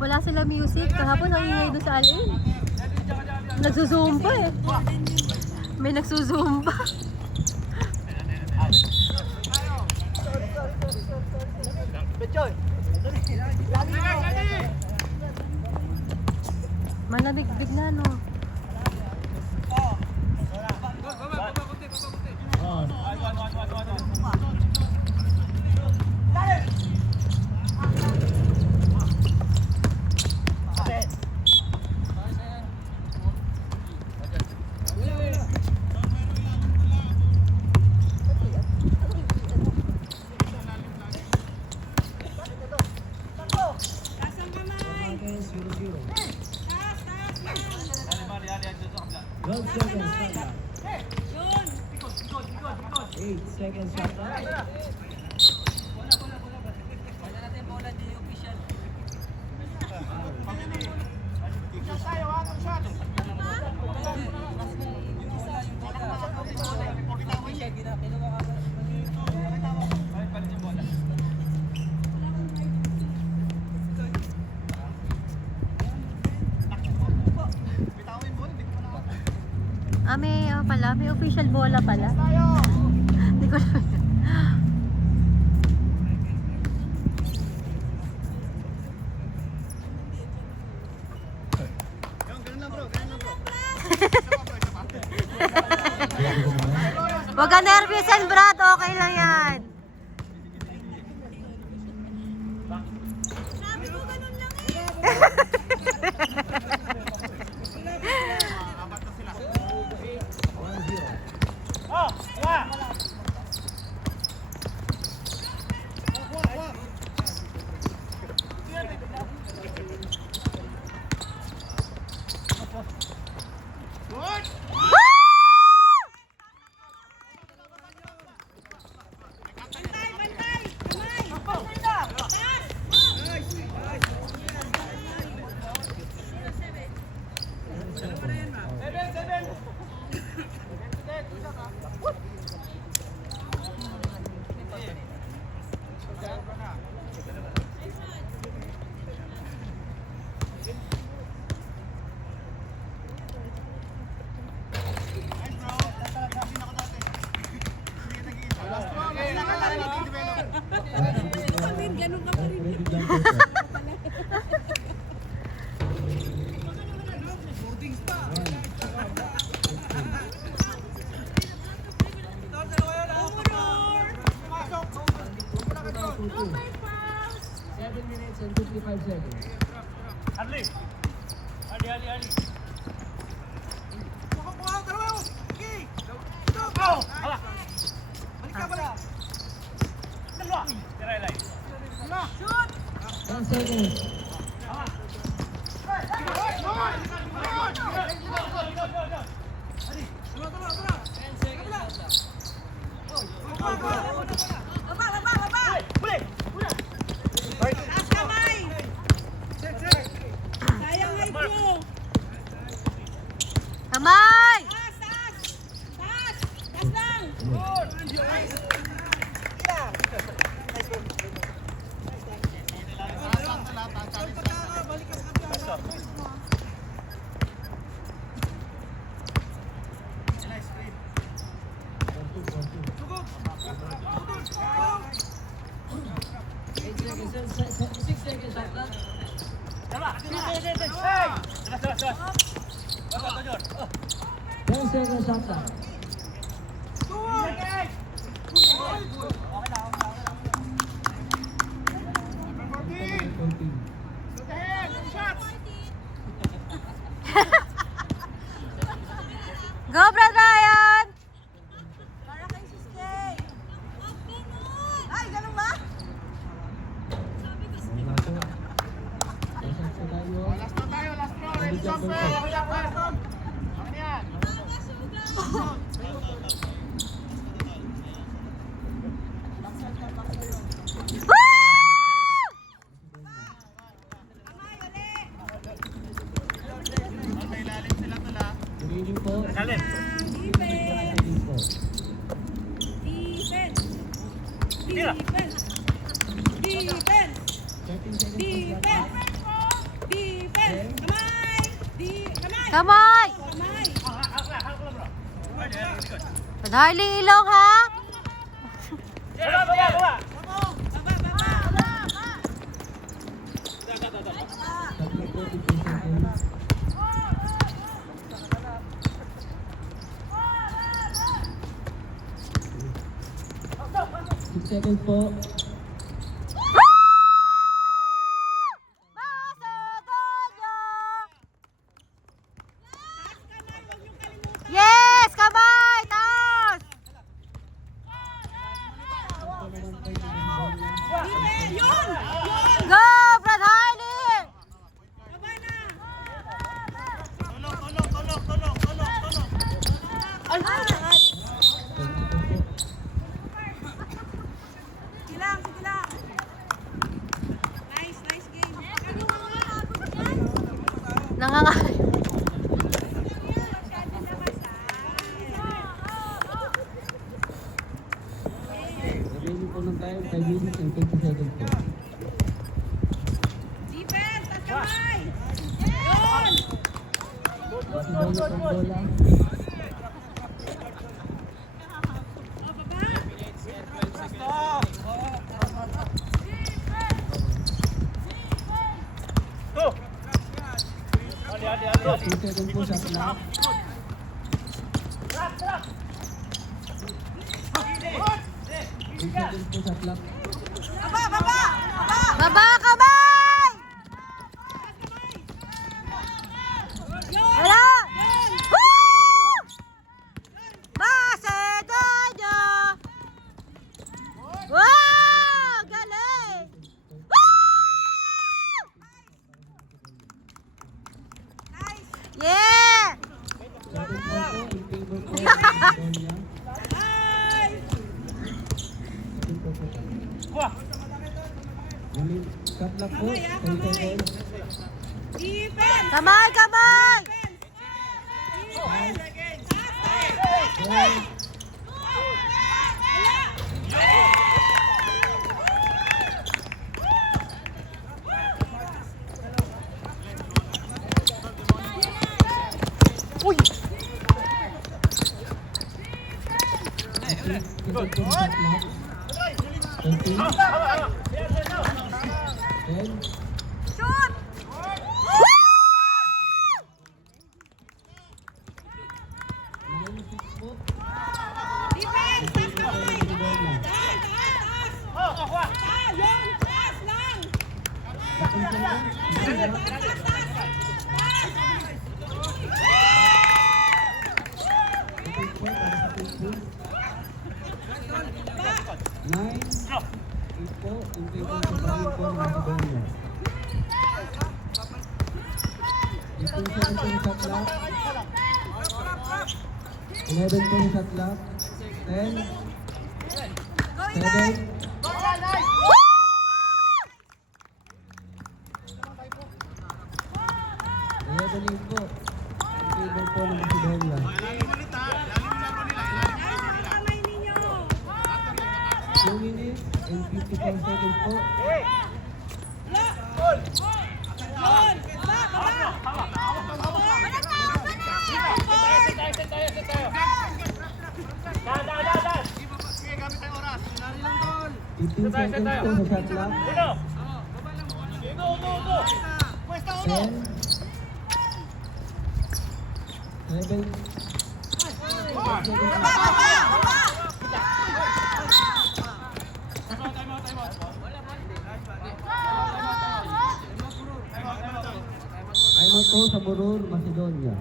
Wala sila music. Kahapon ang ingay doon sa alin. Nagsusumba eh. May nagsusumba. Manabig-big na no. Seconds shot. May official bola pala. Hindi ko na. Huwag ka nervousin, Brad. Okay lang yan. Sabi ko ganun lang eh. Ganun ka pa rin. Kamay! Go, Brad Ryan! Para kay Siskay! Ay, ganun ba? Last throw tayo, last throw. Ready, jumper. Ano yan? Defense! Kamay! Kamay! Kamay! Kamay! Madali ilong ha? Baba, baba! Tatlo po, 15 seconds. 6 seconds po. Yes! Kamay! Taas! Defense! Yun! Yun! Go, Brad Harley! Baba na! Sige lang, sige lang. Nice, nice game. Nangangalit. Remaining po ng time, 5 minutes and 20 seconds po. Defense! At kamay! Yun! Macedonia po bola. O, baba! 2 seconds po sa clock. 8 seconds po sa clock. Baba, baba! Baba! Baba, kamay! Yun! Wala! Yun! Woo! Macedonia! Wow! Galing! Woo! Nice! Yeah! 7 po po, in favor po ng Macedonia. Nice! 7 po po. Remain, cut clock po, 10 seconds. Defense! Kamay, kamay! Uy! 15 seconds po sa clock. 13, 10, Shoot! 9, 6 po. Defense! Taas ka kamay! Taas! Taas! Taas! Taas! Yun! Taas lang! 15 seconds. Taas! Taas! Taas! Seconds po, para sa Facebook. 9, 8 po, in favor sa Bawin po ng Macedonia. 15 seconds po sa clock. 11 po sa clock. 10, 7, 11 po. In favor po ng Macedonia. Taas ang kamay ninyo! 2 minutes and 55 seconds po. Wala! Yun! Baba! Baba! 15 seconds po sa shot clock. 10, 7, 5 seconds. Timeout po sa Burur, Macedonia.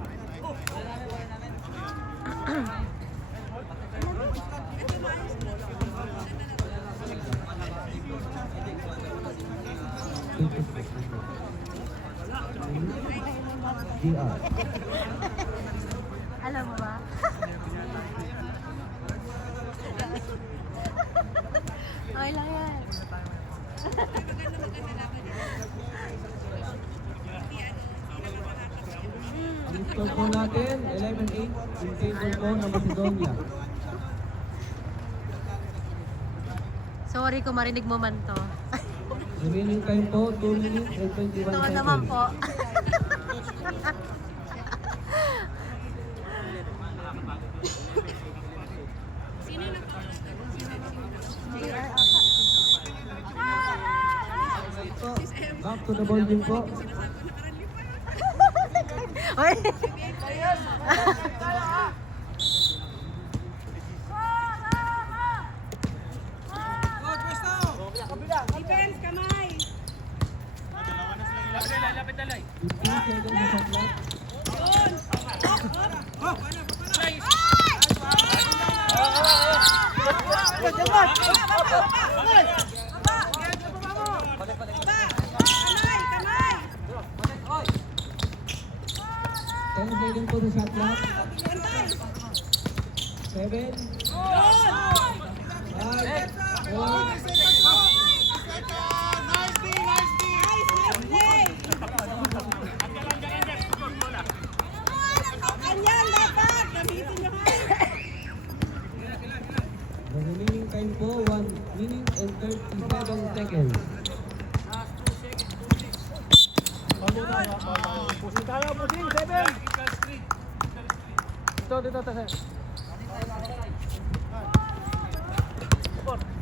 GR. Alam mo ba? Okay lang yan. Ang score po natin, 11-8 in favor po ng Macedonia. Sorry kung marinig mo man to. Remaining time po, 2 minutes and 21 Ito seconds. naman po. Back to the ball din po. Oy. Defense, kamay. 15 seconds na sa clock. Yun. Kamay, kamay. 10 seconds po sa shot clock. Bantay. 7, Yun. 5, 4, Nice play. Ganyan dapat. Gamitin nyo ha. the remaining time po, 1 minute and 37 seconds. Pusin tayo, pusin, 7. Dito, sir.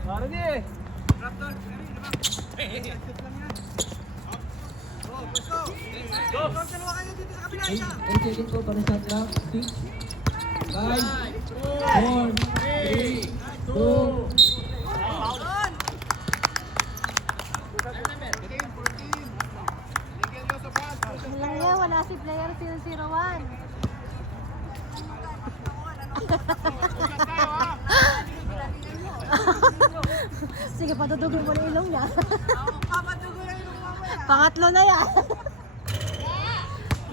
Ready? 8 seconds po para shot clock. 6, 5, 4, 3, 2, Lang yan, wala si player 001. Sige, patutugin mo na ilong niya. Pangatlo na yan.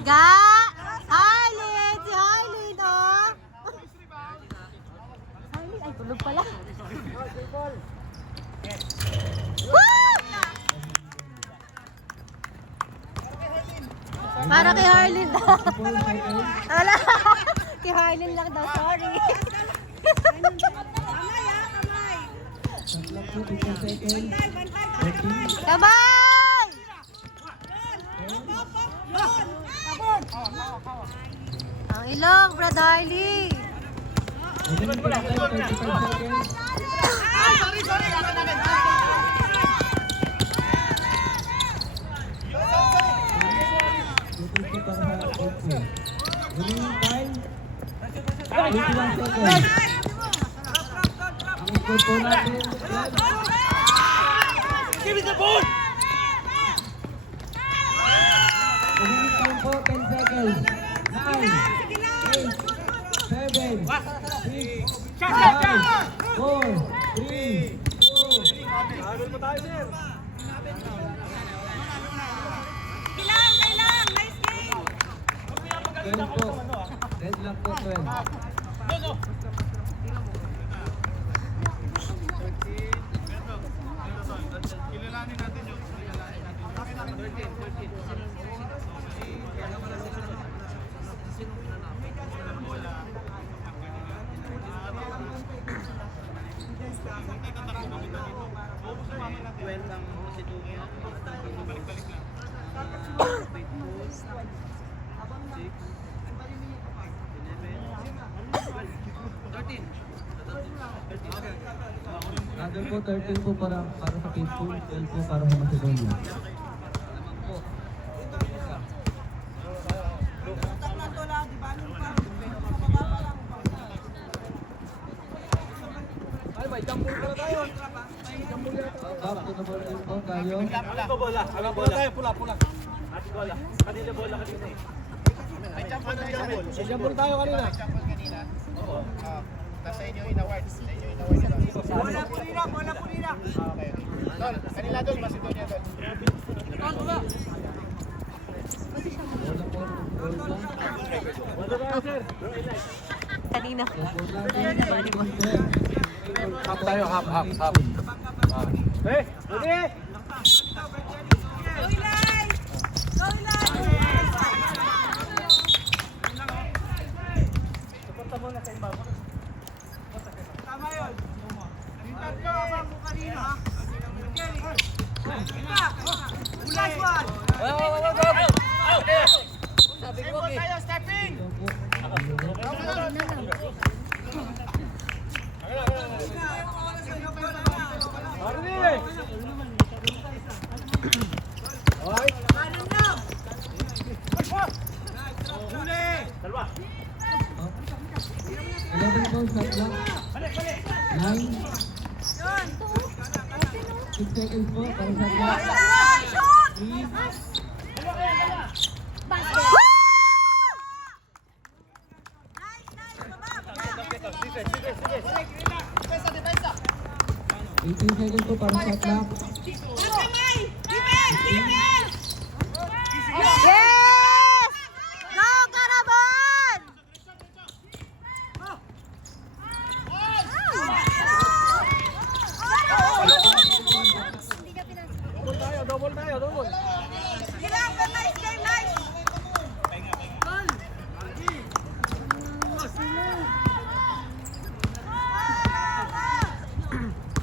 Ga! Harley! Si Harley, no? Harley, ay tulog pala. Woo! Para kay Harley daw. 4 seconds. Wala. Kay Harley lang daw, sorry. Kamay ha, kamay. Shot clock po, 15 seconds. Bantay, bantay, kamay. 14, Kamay! Yun. Hop, hop, yun. Ang ilong, Brad Harley. remaining time 35 seconds. Shooting po para sa 8 po. Remaining time, 21 seconds. Ang score po natin, 12. Give me the ball! Remaining time po, 10 seconds. 9, 8, 7, 6, 5, 4, 3, 2, Habol mo tayo, sir. Kailang. Nice game. 12 po. Deadlock po, 12. Kilalanin natin yung Bakit namin 13? Other po, 13 po para sa Faithful, 12 po para sa Macedonia. Back to the ball din po tayo. Bola tayo, pula. Bola. Kanina bola kanina eh. May jump tayo. Jump tayo kanina. Oo. Nasa inyo in awards. Bola pulina. Okay. Tol, kanila doon, Macedonia doon. Bola po, bola. Kanina. Half tayo, half. Hey, ready? Go Ilay. Tama yun. Tatlo, abang mo kanina ha. seconds po para sa clock. Shoot! 3, Basket. Nice, nice. Baba, baba. 18 seconds po para sa clock. Taas kamay! Defense! Defense! Yes! Go, Karabon! Hindi ka pinasok. Double tayo. Gila, nice game, nice!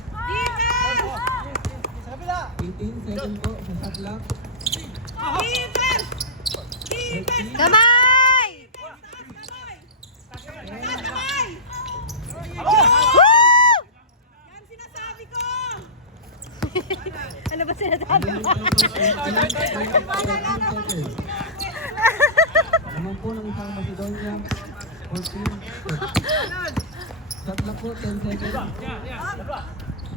Defense! 18 seconds po sa shot clock. Defense! Defense! Kamay! Kamay! Woo! Yan sinasabi ko! Ano ba sinasabi mo? Naman po ng isang Macedonia. 14. Shot clock po, 10 seconds.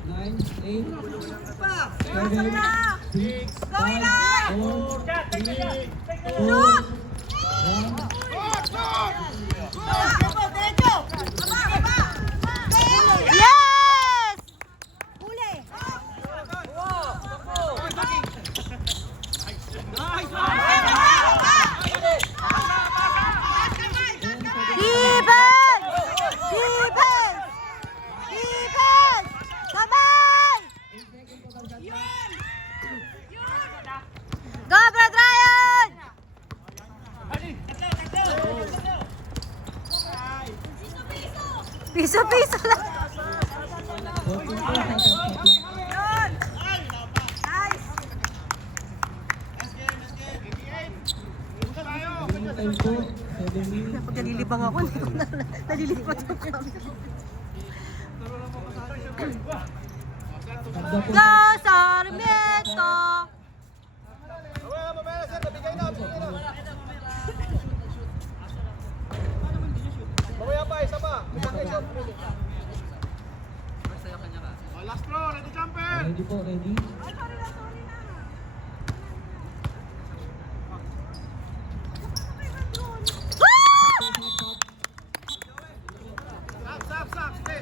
9, 8, 7, 6, 5, 4, 3, 2, 1. Yes! Huli! Defense! Defense! Defense! Kamay! Go, Brad Ryan! Piso-piso lang. 14 po sa shot clock. Yun! Nice! Remaining time po, 7 minutes. Pag nalilibang ako, hindi ko na nalilipat yung camera. Tagda po. Go, Sarmiento! Mamaya pa, isa pa. Last throw, ready jumper. Ready po, ready. Sak. Sige.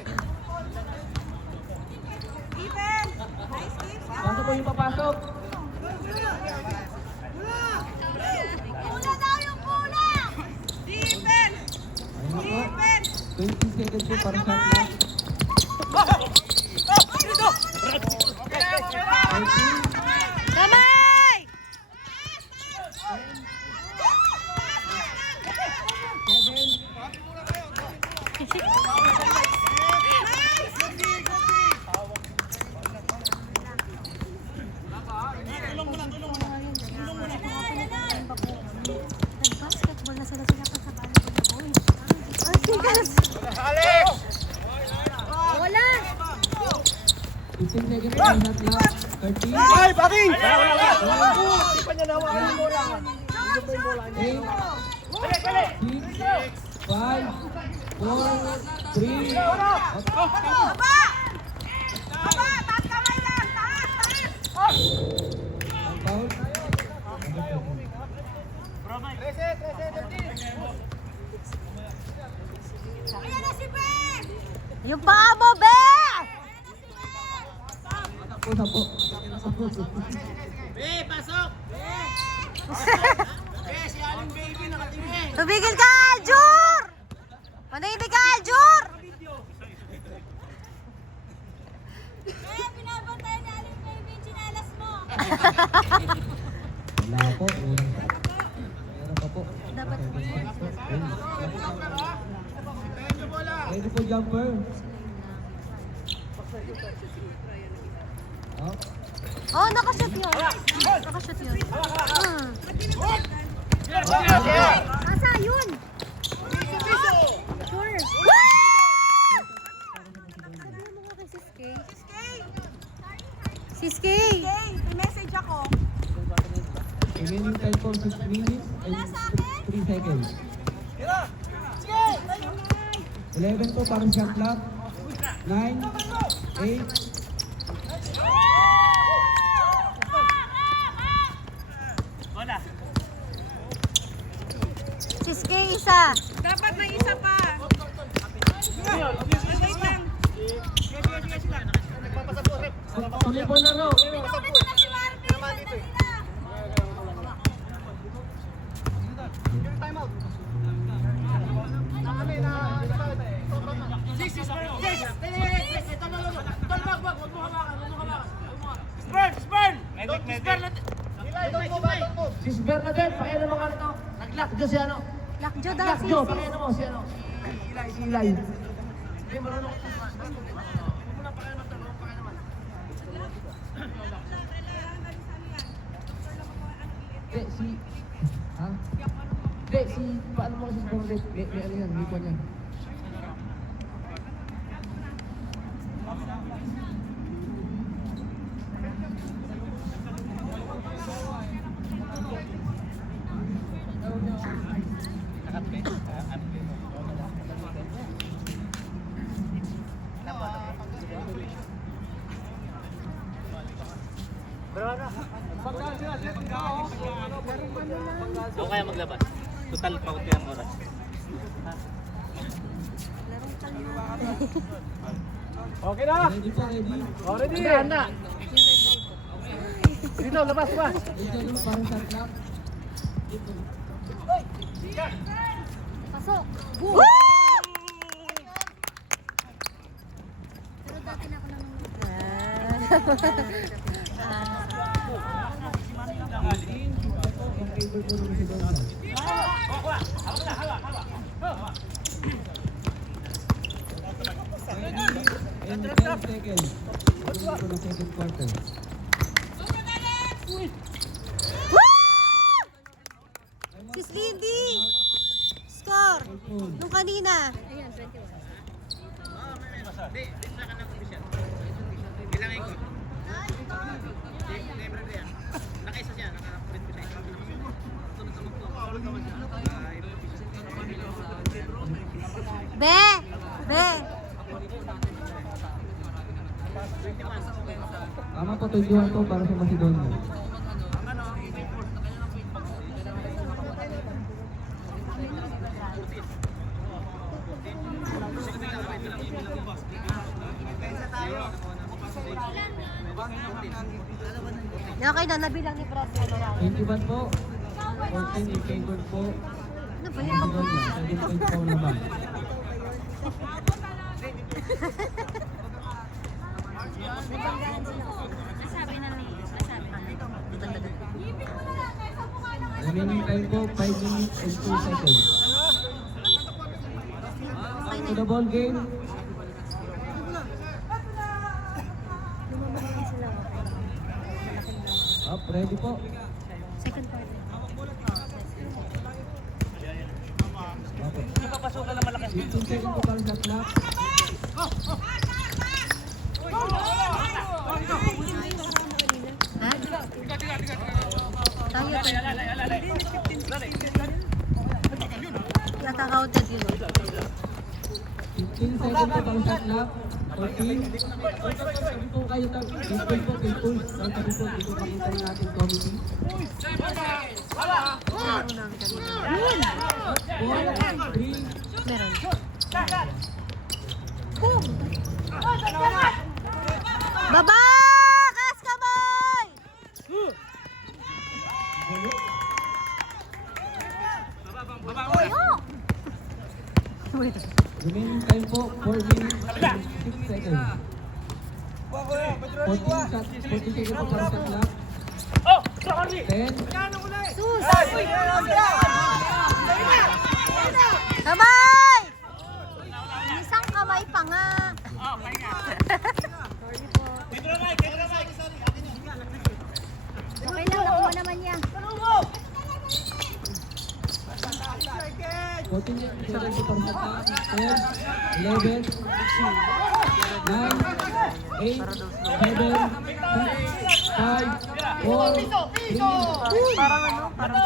Defense! Nice game! Pasok po yung papasok. Pula daw yung pula! Defense! Ayun na po. Defense! 20 seconds po para sa clock. 13, Kamay! 7, Nag-basketball na sila sa volleyball. Ang tigas! Alex! Wala! 15 seconds para sa clock. 13, Ay, Baki! Hindi pa niya nawakan yung bola. 8, 6, 5, 4, 3, Baba! Baba! Taas kamay lang! Taas! Taas! foul. Ayan na si Ben! Yung paa mo, be! Pusa po. Tumigil ka, Aljur! Manahimik ka, Aljur! Eh, binabantayan ni Aling Baby yung chinelas mo! Wala po. Unang shot. Meron pa po. Dapat Ready po, jumper. Up. Oh, nakashoot yun. Nakashoot yun. Asa, yun? Sure. Sabihin mo nga kay Sis Kay. Sis Kay! Okay, may message ako. Remaining time for 6 minutes and 3 seconds. 11 po para shot clock. 9, 8, isa. Dapat may isa pa. Wait lang. Tuloy po na raw. Sis Bernadette, pakialam mo ka ito. Nag-lock dyan si ano? Lakjo daw Lock si dyan, pakialam mo si ano? Si Ilay. Hindi, marunong. Hindi, si... Ha? Hindi, si... Paano mo kasi si Bernadette? May ano yan, may kwan yan. Ako kaya maglabas. Total pa yung oras. Okay na? Ready pa, ready? Ready? Na! Dito, labas ba? Ready ano, parang sa clock. Pasok. Woo! Pero dati na ako Ang favorite ko naman si Bernadette. And 10 seconds. Going to the second quarter. Sis Lindy! Score! Nung kanina. Be! Be! Tama po, 21 po para sa Macedonia. Okay na, nabilang ni Brad. 21 po. 14 in favor po. Ano ba yan? Macedonia. 7 points po naman. Nasabi na lang. Nasabi na lang. Remaining time po, 5 minutes and 2 seconds. To the ball game. Up, ready po. Second quarter. Papasukan na malaki. 15 seconds po para sa clock. Ha? Tayo. Naka-counted yun. 15 seconds po para sa clock. 14. Sabi po kayo na, people po, people. Sabi po, dito pakita rin natin committee. 4, 3, Meron. Boom! Baba! Kas kamay! Wait. remaining time po, 4 minutes and 6 seconds. 14 seconds po para sa clock. 10, Sus! Kamay! Isang kamay pa nga. Okay lang, nakuha naman yan. 14 seconds po para sa clock. 10, 11, 9, 8, 7, 6, 5, 4, 3, Parang ano? Parang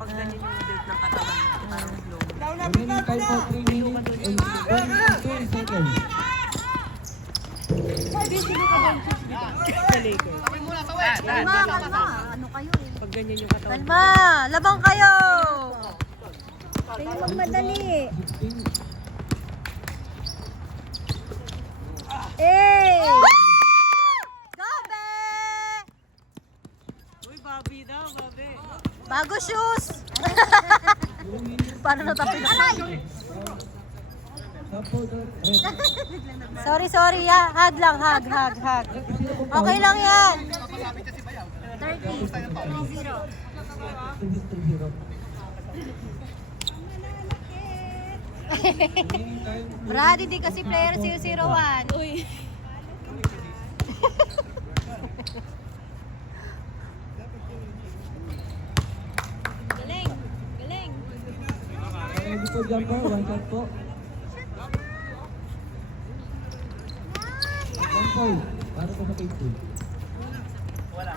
pag ganyan yung build ng katawan. Parang slow. remaining time po, 3 minutes and 22 seconds. Kalma, kalma. Ano kayo eh? Pag ganyan yung katawan. Kalma, labang kayo. Kayo magmadali. 16. Eh! Gabi! Uy, Bobby daw, Bobby. Bago shoes! Paano natapin ako? Sample red. Sorry ya. Hug lang, hug. Okay lang yan. 30. 3-0. Brad, hindi kasi player 001. Uy. Galing. Galing. Ready po jumper, one shot po. 1 point. Para po sa faithful. Wala.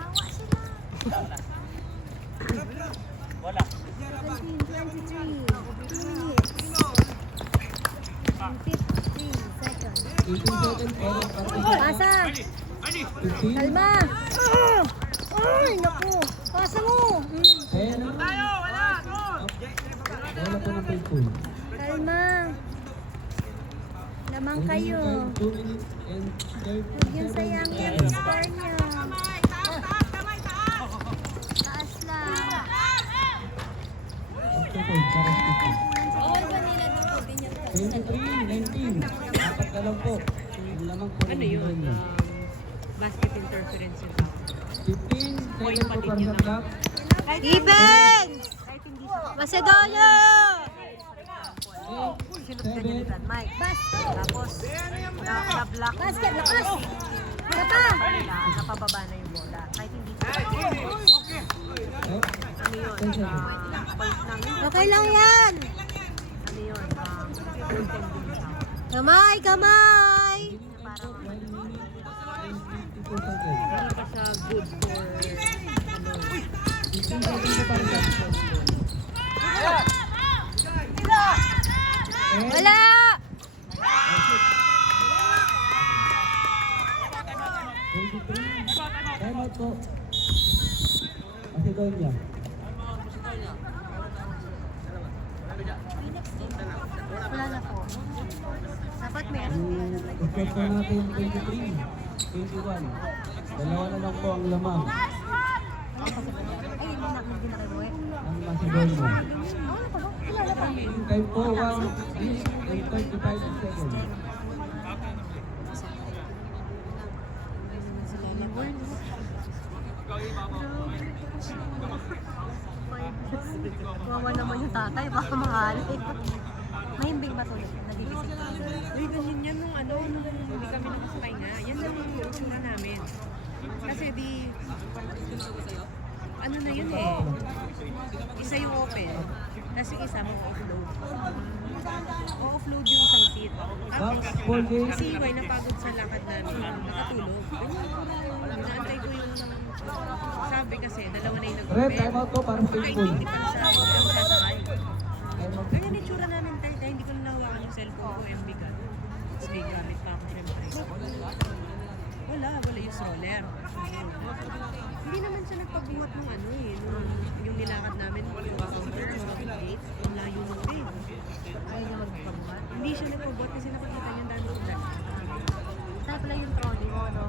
18 seconds po. Para po sa Pasa! 15. Kalma! Ay, naku! Pasa mo! 10. Wala po ng faithful. Kalma! Lamang kayo. 2 minutes and 37 Huwag yung sayang yung seconds. score niyo. Taas lang. After point, para sa faithful. Bawal ba nila dukutin yung 23-19. Dapat na lang po. Yung lamang po. Ano yun? Basket interference yun. 15 seconds po para sa clock. Even! Macedonio! 7. Mike. Tapos, na-block. Basket, lakas! Wala pa! Napababa na yung bola. Kahit hindi. Ano yun? 10 seconds. Okay lang yan! Ano yun? Kamay! Kamay! 1 minute and 52 seconds. Hindi pa siya good for 15 seconds po para sa clock. Wala! 23. Time out po. Macedonia. Wala na po. Dapat meron. Score po natin 23. 21. Dalawa na lang po ang lamang Ay, hindi na kayo eh. ng Macedonia. Ano pa ba? Kilala pa. Time po 1 minute and 35 seconds. Wawa naman yung tatay, baka mahali. Mahimbing ba tulad? Nagigising ka. Uy, ganyan yan nung ano, nung hindi kami nakapahinga. Yan lang yung itsura namin. Kasi di, ano na yun eh. Isa yung open, tapos yung isa mag-offload. O-offload yung isang seat. Back for game. Kasi Iway napagod sa lakad namin, nakatulog. Naantay ko yung sabi kasi, dalawa na yung Red, nag-open. time out po para sa Kahit faithful. hindi pa na siya sasakay. Time out. Ganyan yung tsura namin tayo, dahil hindi ko na nahawakan yung cellphone ko, MB ka. Tapos may gamit pa ako syempre. Wala yung stroller. Hindi naman siya nagpabuhat ng ano eh, yung nilakad namin, yung counter, yung gate, yung layo ng din. Ay, naman magpabuhat. Hindi siya nagpabuhat kasi nakikita niya dami ng black. Saan pala yung trolley mo, no?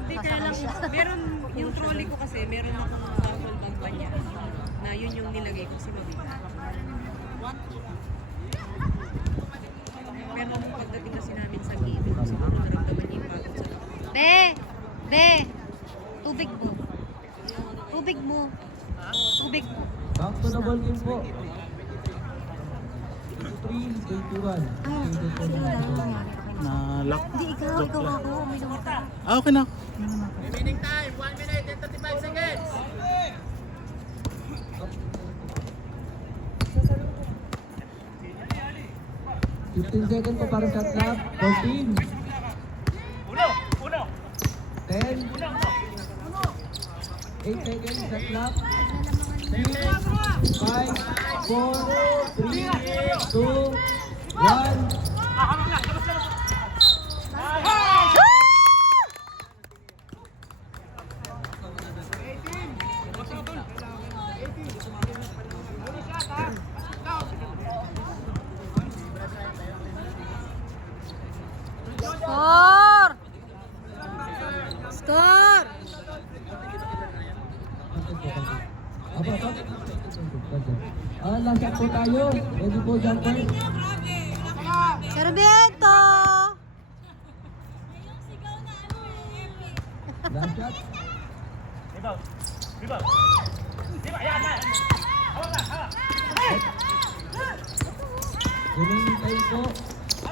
Hindi, kaya lang, meron, yung trolley ko kasi, meron akong sample bag pa niya, na yun yung nilagay ko si Mabita. Pero nung pagdating kasi namin sa gate, siguro naramdaman niya yung pagod sa Be! Tubig mo. Tubig mo. Tubig mo. Back to the ball game po. 23-21. Sige lang, nangyari. Na-lock. Hindi, ikaw ako. Uminom ka. Okay na. Remaining time, 1 minute and 35 seconds. 15 seconds po para sa clock. 14. 10. 8 seconds sa clock. 6, 5, 4, 3, 2, 1. Apo. Last shot po tayo. Ready po, jumper. Sarmiento! Last shot. Remaining time po.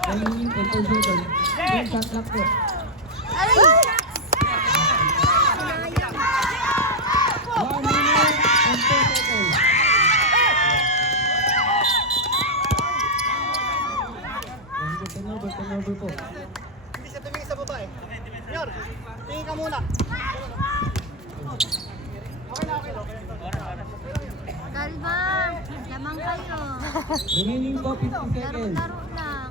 Remaining 10 seconds. One shot lang po. Ay! 1 minute and 2 seconds. Turnover po. Hindi siya tumingin sa baba eh. Senyor, tingin ka muna. Kalma! Lamang kayo. Remaining po 50 seconds. Laro lang.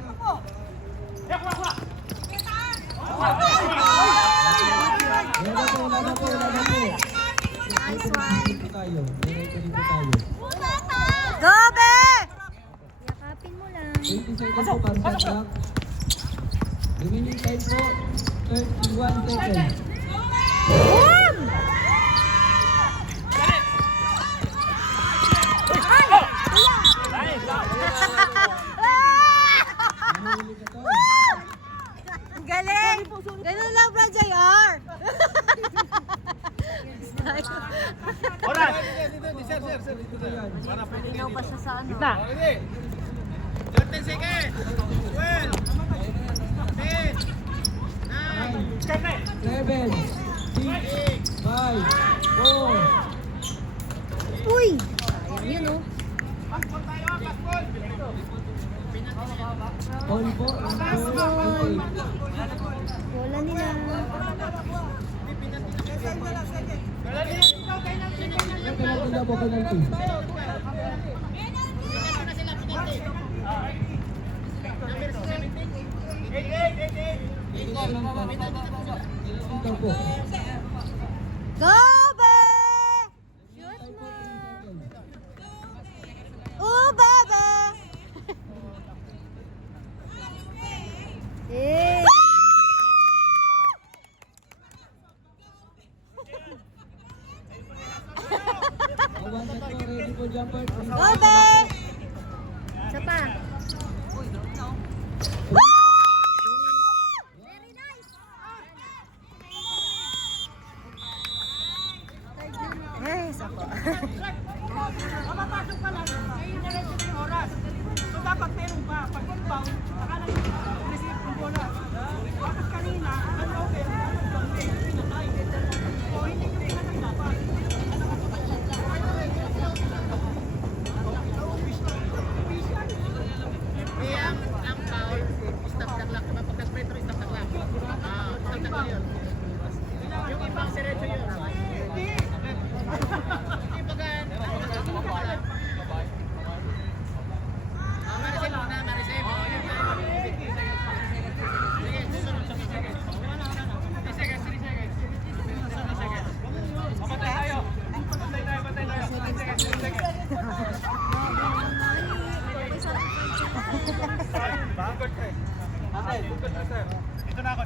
Wala po. Nice one. Dito tayo. Dito tayo. Gobe! Yakapin mo lang. 20 seconds po para sa clock. Remaining time po 31 seconds. Nahuli ka to. Ang galing! Ganun lang, Brad JR! Oras! Sir. Malinaw ba siya sa ano? 13 seconds. 12. 10. 9. 7, 6, 5, 4. Uy! Ayan yun, oh. On po. Wala nila. Penalty na po, penalty. Ito po. Gobe! Shoot mo! Oh, bebe! Eh! One shot po, ready po, jumper. Gobe! Isa pa. Very nice! Yes, ako. Mapapasok pa lang, ay diretso na yung oras. So dapat meron pa, pag inbound, saka na receive ng bola. Bakit kanina, ano okay, pinatay. So hindi ko pinatay dapat. Kaya ang foul, stop lang lang. Pag nag-free throw, stop lang lang. Stop lang yun. Yung ibang diretso yun. Hindi baga, ma-receive muna, ma-receive. Sige, susunod. 3 seconds. Papatay tayo. Dito na ako.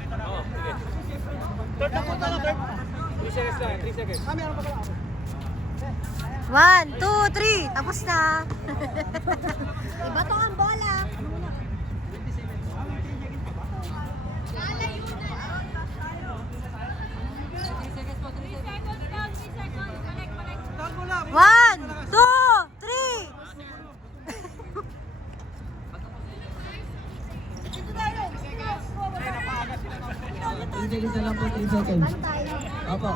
Third na punta na, third. 3 seconds lang, 3 seconds. Kami, ano pa pala ako? 1, 2, 3. Tapos na. Iba to ang bola. Tawag mo lang. 1, 2, 3. Seconds na lang po, 3 seconds. Opo.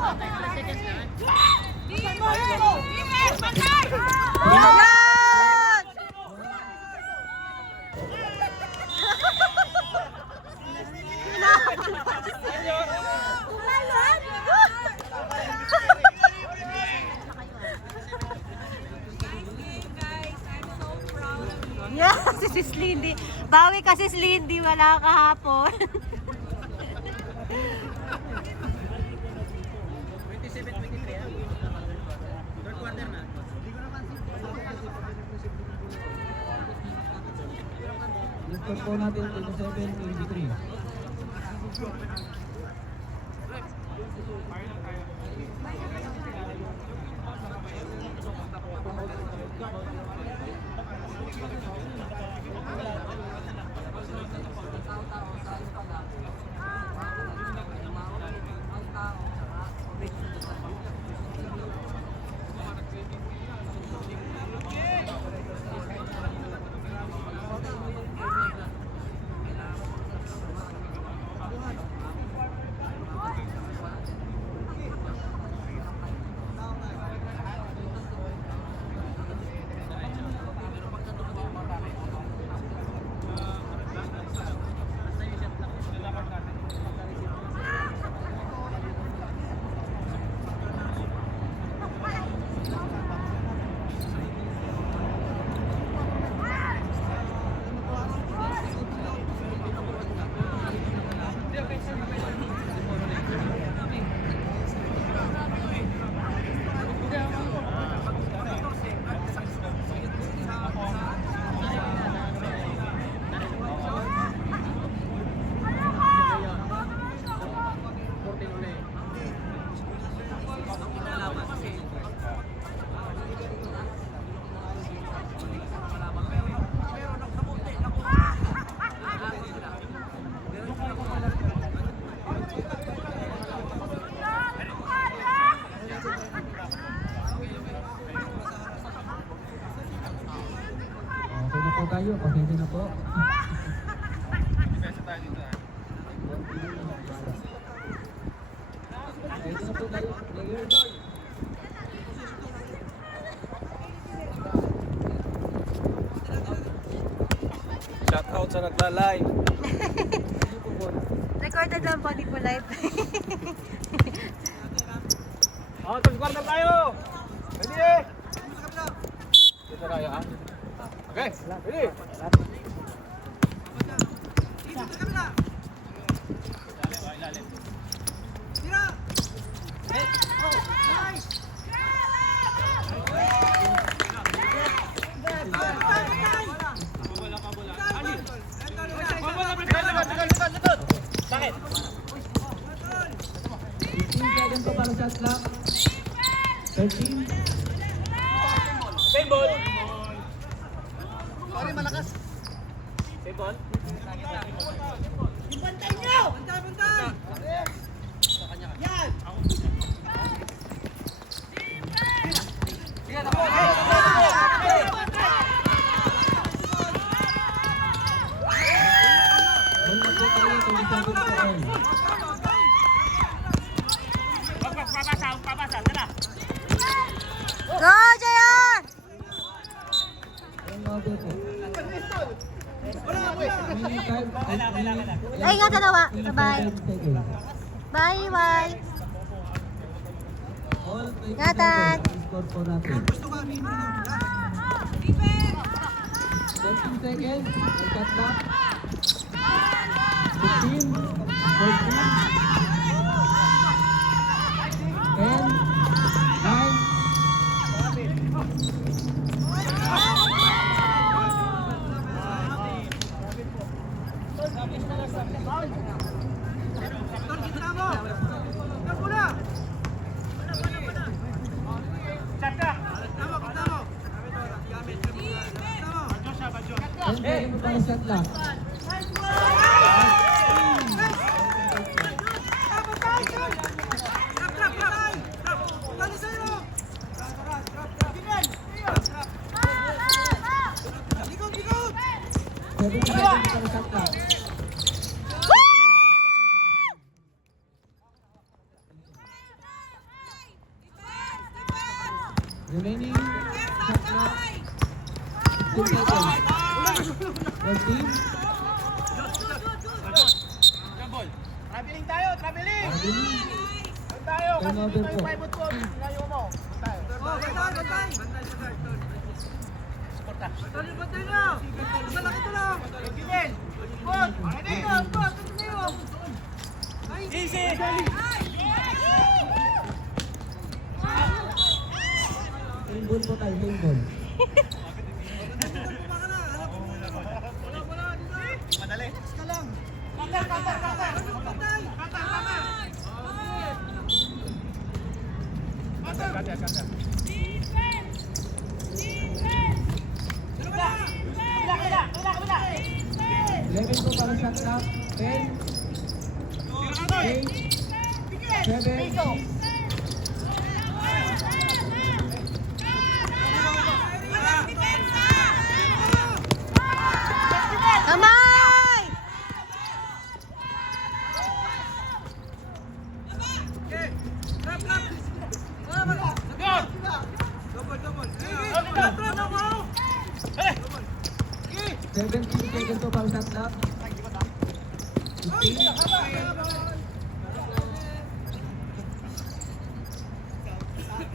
Yan! Yeah, si Slindy. Bawi kasi Slindy, wala kahapon. 27-23. Third quarter na. Score po natin 27-23. tayo. Pasensya na po. Defensa tayo dito ah. Ito na po tayo. Player. Shout out sa nagla-live. Recorded lang po, di po live. Oh, tag-quarter tayo. Ready? Dito tayo ah. Okay, ready? Bakit? 15 seconds po para shot clock. 13. Same ball. Sorry, malakas. Same ball. Bantay nyo! Bantay! Yan! One more po tayo. 20 seconds po all. Papasa, tara. Go, Jayon! One more po. Remaining time. Ay, nga dalawa. Sabay. 25 seconds. Bye, bye. All 20 Ingatan. seconds. Score po natin. 13 seconds. May shot clock. 15. 14. 10. 10 seconds para shot clock. Seven seconds para shot clock. Remaining shot clock. 16 seconds. 14. Traveling tayo, traveling! Traveling. Tayo, kasi Time dito over yung po. pivot ko. Layo mo. Tayo. Bantay nyo! Malaki ito lang! Gilin! Good! Ready? Easy. Same ball po tayo, same ball. Madali. Kata. 11 po para shot clock. 10. 8. 7. Kamay! Seventeen seconds po para shot clock. 15.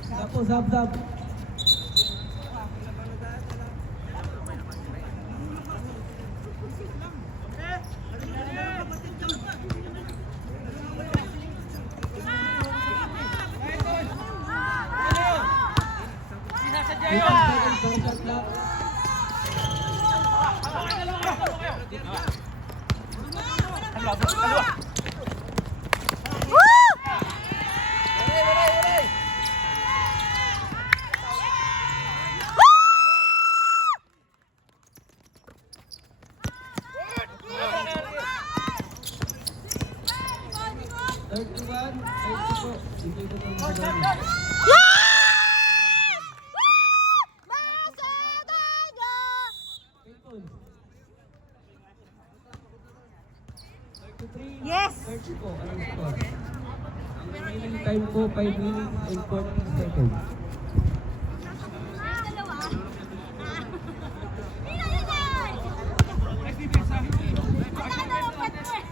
Tapos, zap. Seconds para shot clock. Macedonia! Yes! 30 po, anong score? Ang remaining time po, 5 minutes and 40 seconds.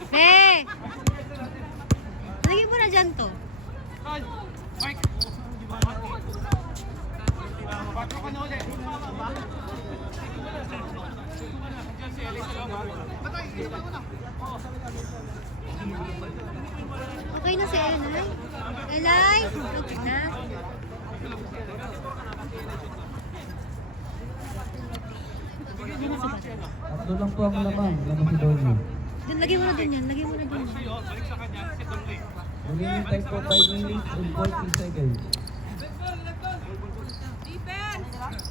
Be! Lagyan mo na dyan to. Okay na si Elay? Elay? Okay na? Tatlo lang po ang lamang si Donnie. Lagyan mo na dun yan. Lagyan mo na dun. Remaining time po, 5 minutes and 40 seconds. Defense, guys.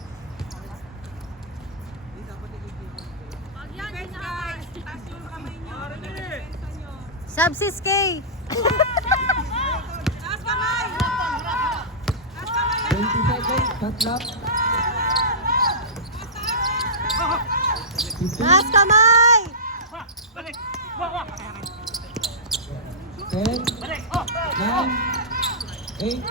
Taas yung kamay nyo. Depensa nyo. Subsis K! Taas kamay! Taas kamay! 20 seconds, shot clock. 15, Taas kamay! 10, 9, 8,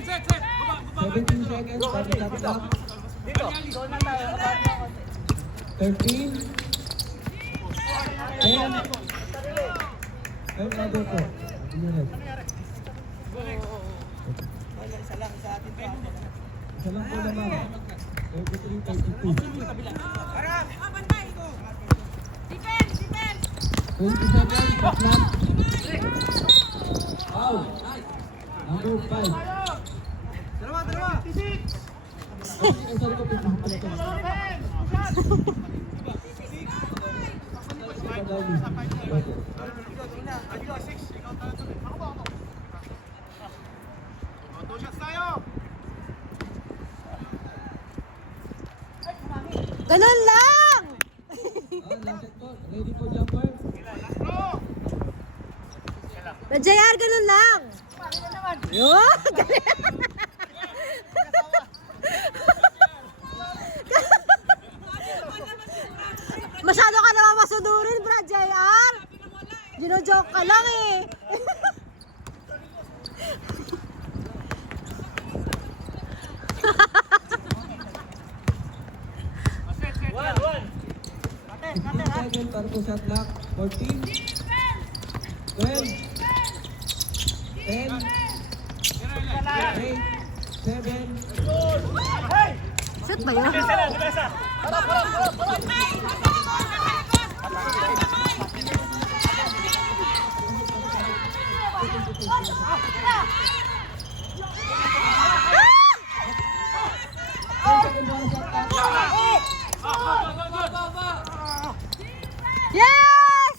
Set. 17 seconds, pati shot clock. 13, 10, ay, bago po. Minutes. Isa lang po naman. 33, 32. Defense! 20 seconds, shot clock. Out. Number 5. Ay, sorry ko, pinaka pala ito. Two shots tayo. Ganun lang! Last set po. Ready po, jumper? Na JR, ganun lang! Yun! Masyado ka naman masunurin, Brad JR! Gino-joke ka lang eh! One. 15 seconds para po shot clock. 14, 12, 10, 8, 7, Shoot ba yun? Yes!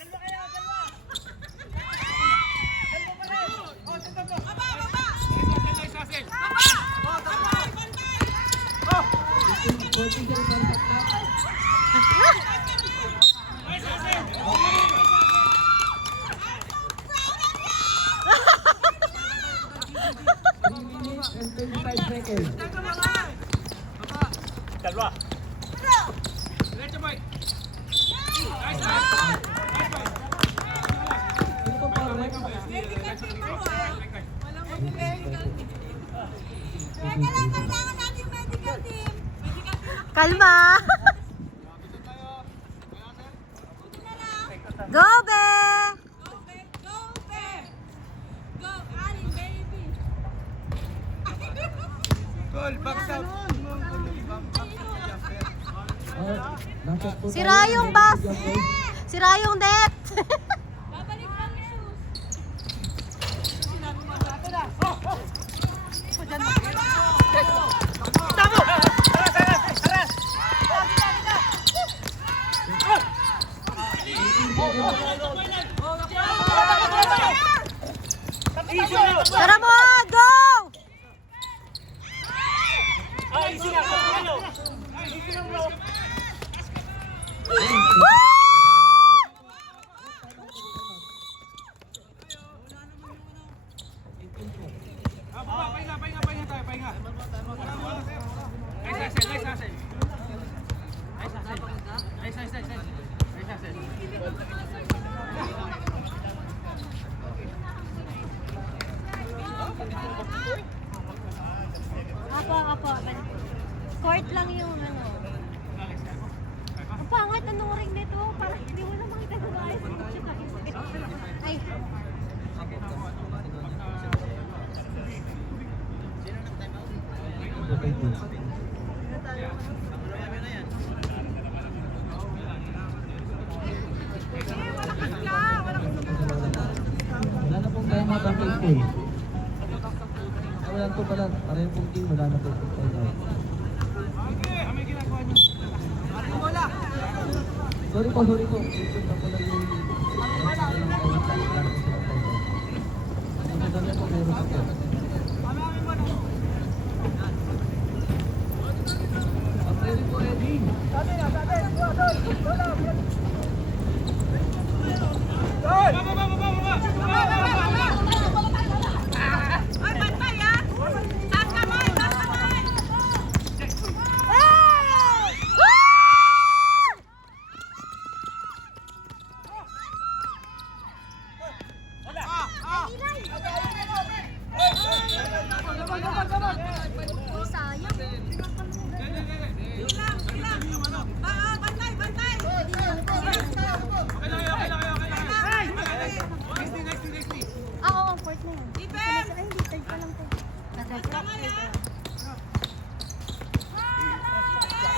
Dalawa. Kalma! Go, be! Sira yung bus! Sira yung net! Tara mo! Go! Apo. Court lang yung ano. Ang pangat, anong ring nito? Parang hindi mo na makita kung ayos yung ay. Wala na pong kaya matangkit ko eh. Wala na po pala. Pareho pong team. Wala na po pong kaya. Sorry po. Ito po lang yung... Madami po meron po. Ready po, ready. Oo, court na yun. Defense! Ay, hindi. Third pa lang to.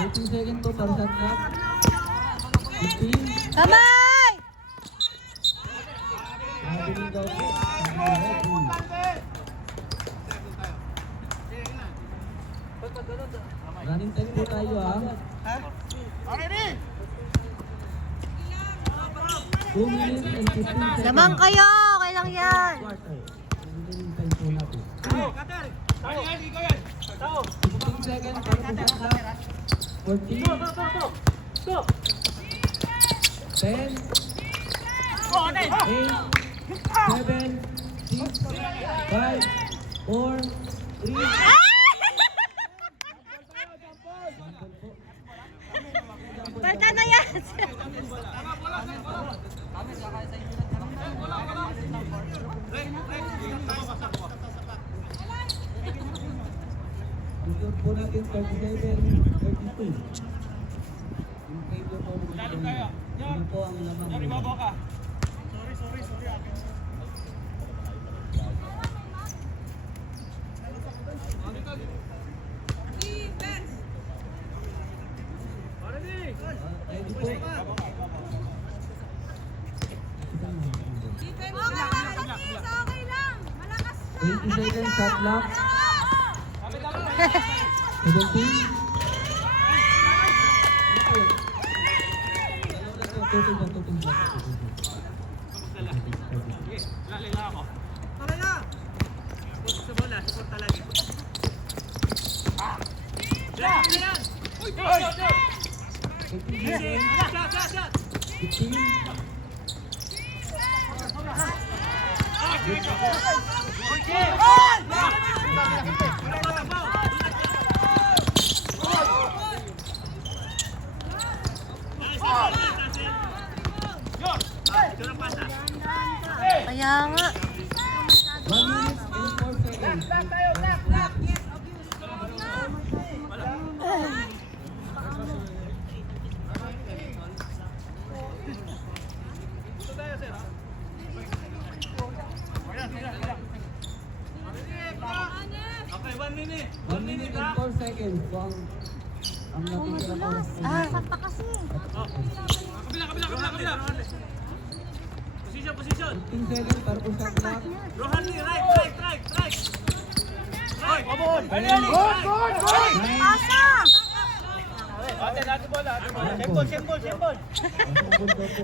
13 seconds po para sa attack. 15. Kamay! Nabiling daw po. Running time po tayo ah. Okay, 2 minutes and 15 seconds. Lamang kayo! Okay lang yan! Quarter. Running time po natin. 15 seconds para po sa attack. 14. 10. 8. 7. 6. 5. 4. 3. Balta na yan! Dito po natin 37, 32. In favor po ng Pilipinas. Ano po ang lamang nila? Ready po. Okay lang! Malakas 20 seconds, shot clock. 17. Kaya nga. 1 minute and 4 seconds. Okay, 1 minute. 1 minute and 4 seconds po ang natitira po. Saan pa kasi? Kabila. Position. 15 seconds para po sa clock. Rohan, right. Hoy, babon. Pasa! Ate bola. Symbol.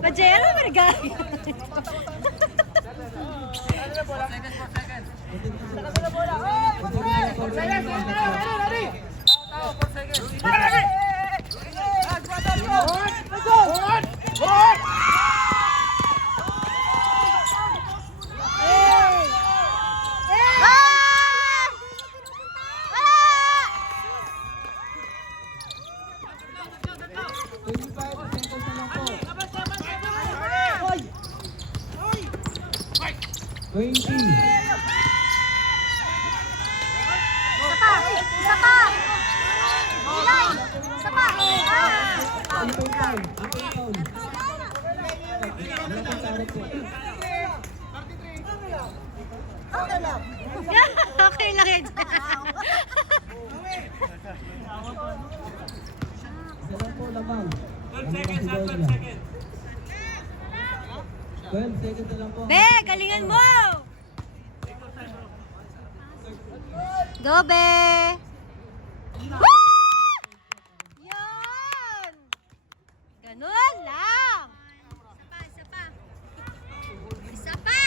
Pajero, marigay! 20. Isa pa! Isa pa! Ilay! Isa pa! Ang total. Wala pang tarot po. Okay lang yan. Isa lang po lamang. 12 seconds, 12 seconds. 12 seconds na lang po. Be, galingan mo! Go, Be! Woo! Yan! Ganun lang! Isa pa, isa pa! Isa pa!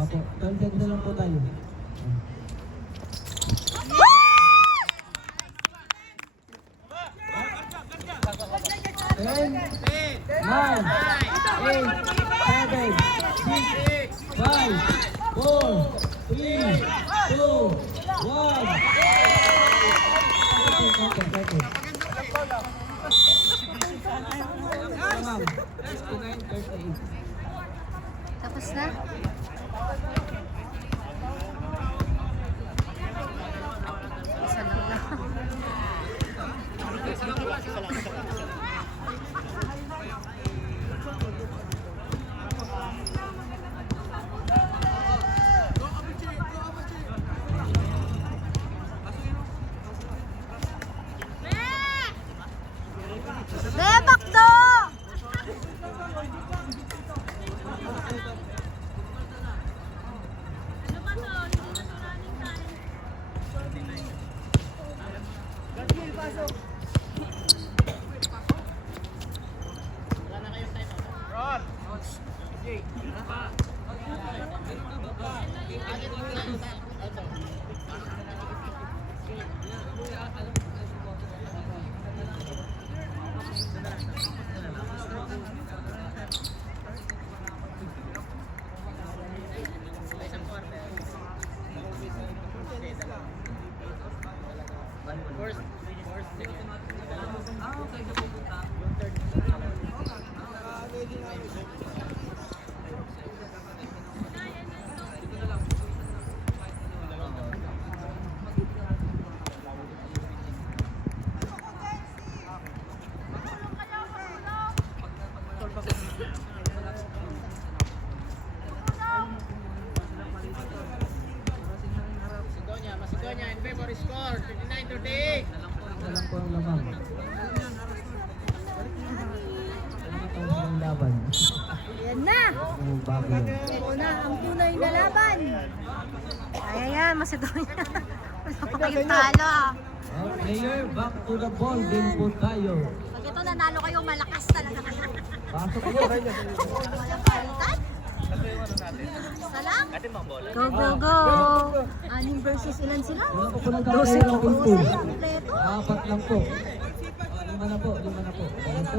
Opo, 12 seconds na lang po tayo. Woo! 10, 9, 8, 7, 6, 5, 4, 3, 2, 1. Tapos na? Isa lang lang. Bebak to! Macedonia in favor score 39-38. Isa lang po ang lamang. Ano ang laban? Yan na! Ang bago. Ito na ang tunay na laban. Ayan yan, Macedonia. Wala pa kayong talo ah. Player, back to the ball. Game po tayo. Pag ito nanalo kayo, malakas talaga kayo. Pasok po. Walang palitan. Isa lang. Go, go, go. 6 versus ilan sila? Wala po po nagkakaroon ng info. Kompleto. 4 lang po. 5 na po. 5 na po. Ayan po.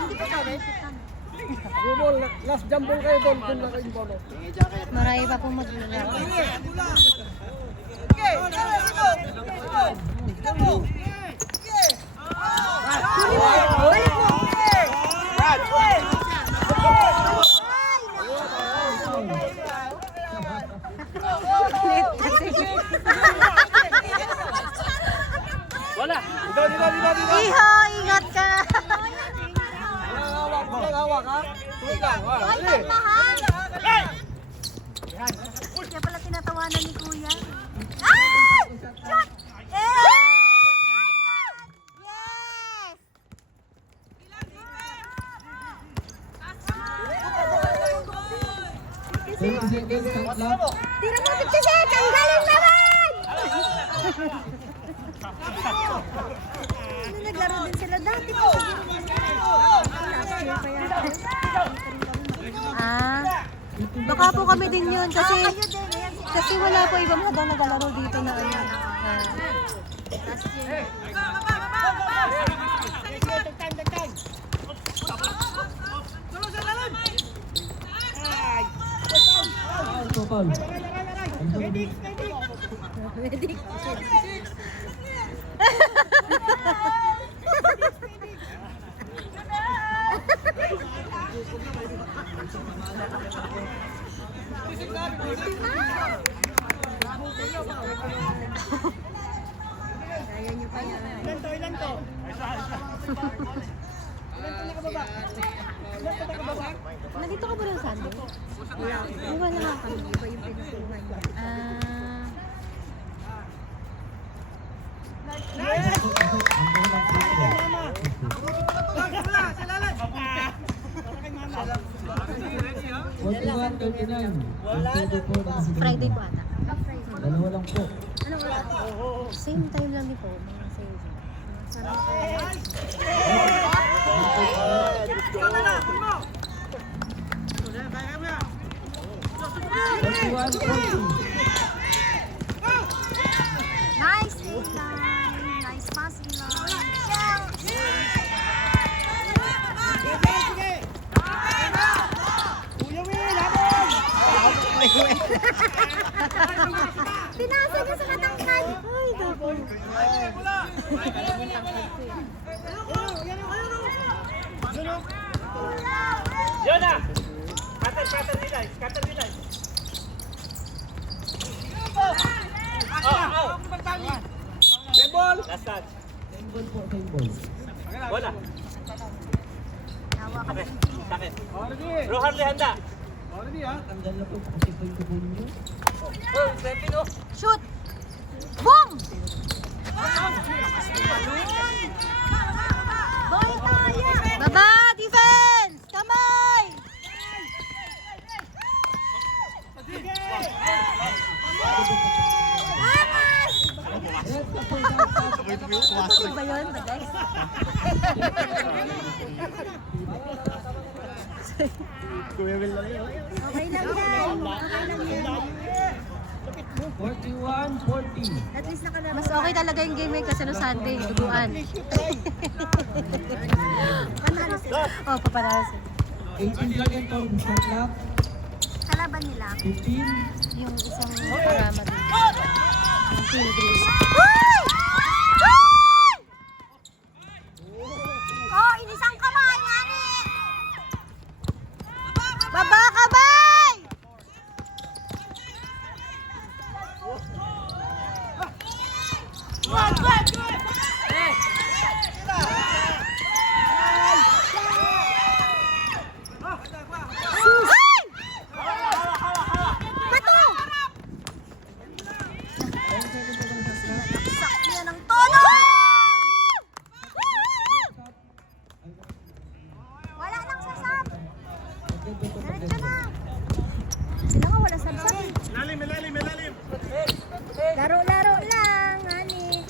Hindi pa tayo. Last jump ball kayo doon. Doon na kayo bono. Marami pa pong maglalaro. Wala. Iho, ingat ka na. Walang hawak ha. Tuwid lang. Ay, mahal. Kaya pala tinatawanan ni Kuya. Ah! Shot! Eh! Yes! 20 seconds, shot clock. Tira mo 50 seconds! Ang galing naman! Ano, naglaro din sila dati po. Last year pa yan. Ah, baka po kami din yun kasi wala po ibang habang nagalaro dito na ano. Last year. Foul, foul. Medic. Kaya nyo pa yan. Ilan to? Nandito ka ba rin sa Sunday? Wala. Wala nga kami. Iba yung pinasuhan. Forty-one, 39. Friday po ata. Dalawa lang po. Ano wala? Same time lang din po. Mga same. Sana ko. 41, 40. Nice line. Nice passing line. Pinasa niya sa katangkad. Ay, dapo. Jonah! Cutter nila. Last touch. 10 ball po, 10 ball. Bola. Hawakan Okay. ng pin. Sakit. Bro Harley, handa. Tanggal na po, kasi po yung kubon nyo. Oh, second oh. Shoot! Boom! Boy tayo! Baba! Defense! Kamay! Angas! Red na po, dapat. Kapatid ba yun, bagay? Kuya Will na yun. Okay lang yan. Okay lang yan. 41, 40. At least nakalabas. Mas okay talaga yung game ngayon kasi no Sunday, duguan. Panalo sila. Oh, papanalo sila. 18 second for the shot clock. Kalaban nila, 15. yung isang programa din. Ang Philippines. Oh, inisang kamay, ngani! Baba kamay! Ay! Bato! 10 seconds for the shot clock. Sakya ng tono! Wala nang sasab! Diretso na! Sila nga wala sasab. Malalim. Laro-laro lang, honey.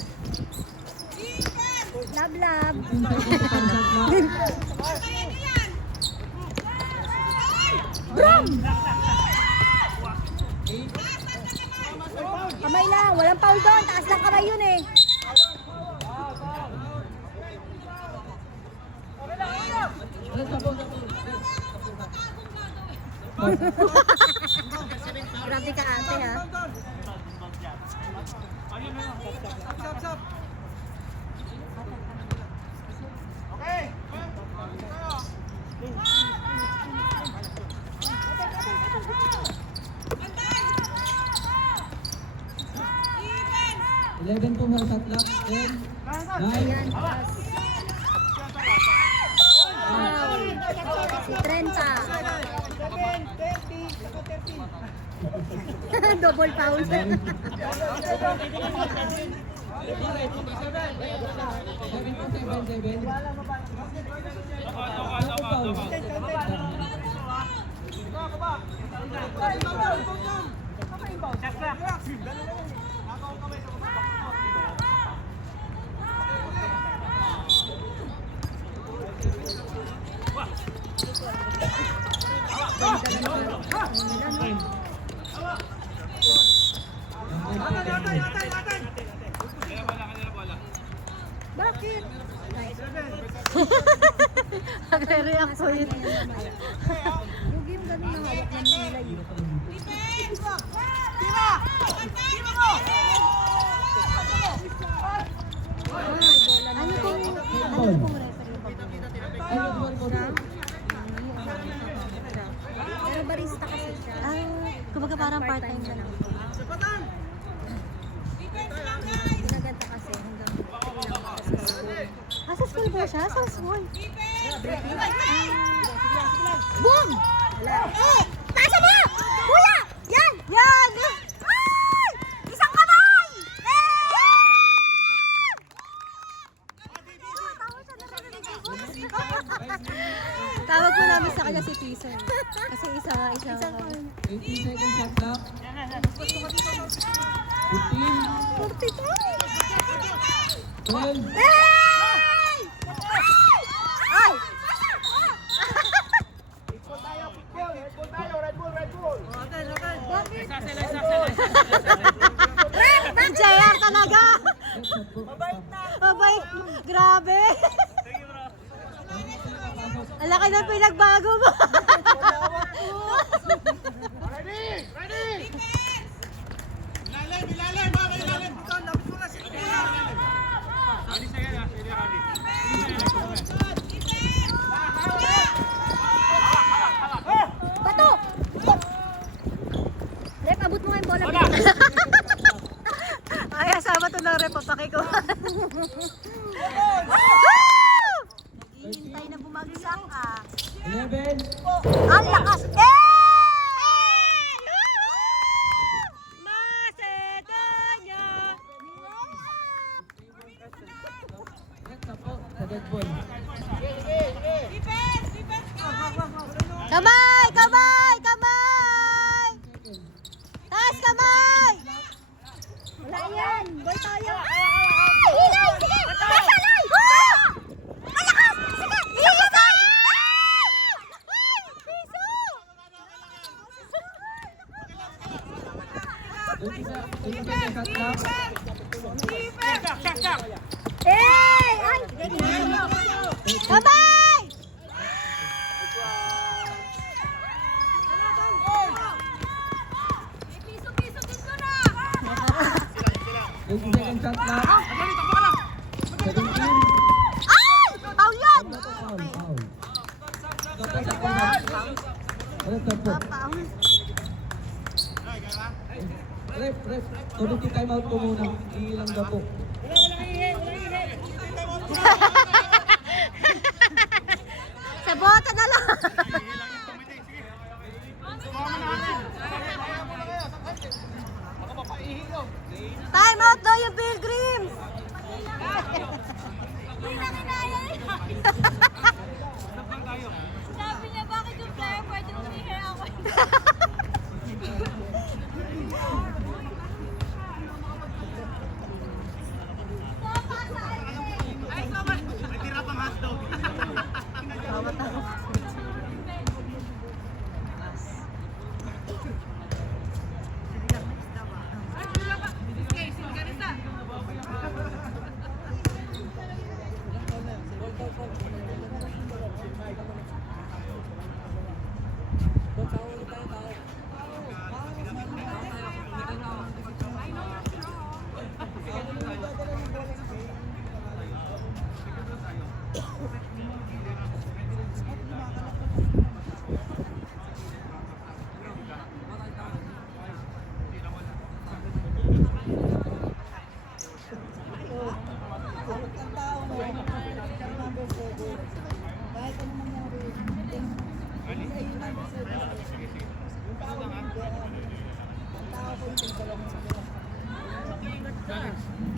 Lab-lab. 15 seconds for the shot clock. Brum! Kamay lang, walang foul doon. Taas lang kamay yun eh. Red na po, Grabe ka ate ha. Eleven po mga shot clock. 10, 9, Si 30. Double foul. 7 po, 7. Bakit? Nagre-react ko yun. Yung game ganun na hawak na nila yun. Ay, time na lang. Ginaganda kasi hanggang sa school ba siya? Sa school. Boom! Eh! Tasa mo! Kuya! Yan! Yan! Ay! Isang kamay! Tawag po namin sa kanya si Tison. Kasi isa. 20 seconds shot clock. 15, 12, Ay! JR talaga! Mabait! Grabe! Ang laki ng pinagbago mo! Bato! Rep, abot mo nga yung bola. Ay, asama to ng rep, papakikuha. Hintay na bumagsak ah. 11, Ang lakas! Macedonia! sa dead ball. Kamay! Kamay! Kamay! Taas kamay! Wala yan! Boy tayo! Hilay! Sige! Masalay! Malakas! Sige! Hilay! Piso! 20 seconds shot clock. Hey! Ay! Kamay! Piso-piso dito na! 20 seconds shot clock. 17, Ay! Paul yan! foul. Tapos sa kanya. Ano tapo? Paul. Ref. Tuloy yung timeout ko muna. Ilang na po. Sa bota na lang. Time out daw yung Pilgrims. Sabi niya, bakit yung player pwede tumihin ako?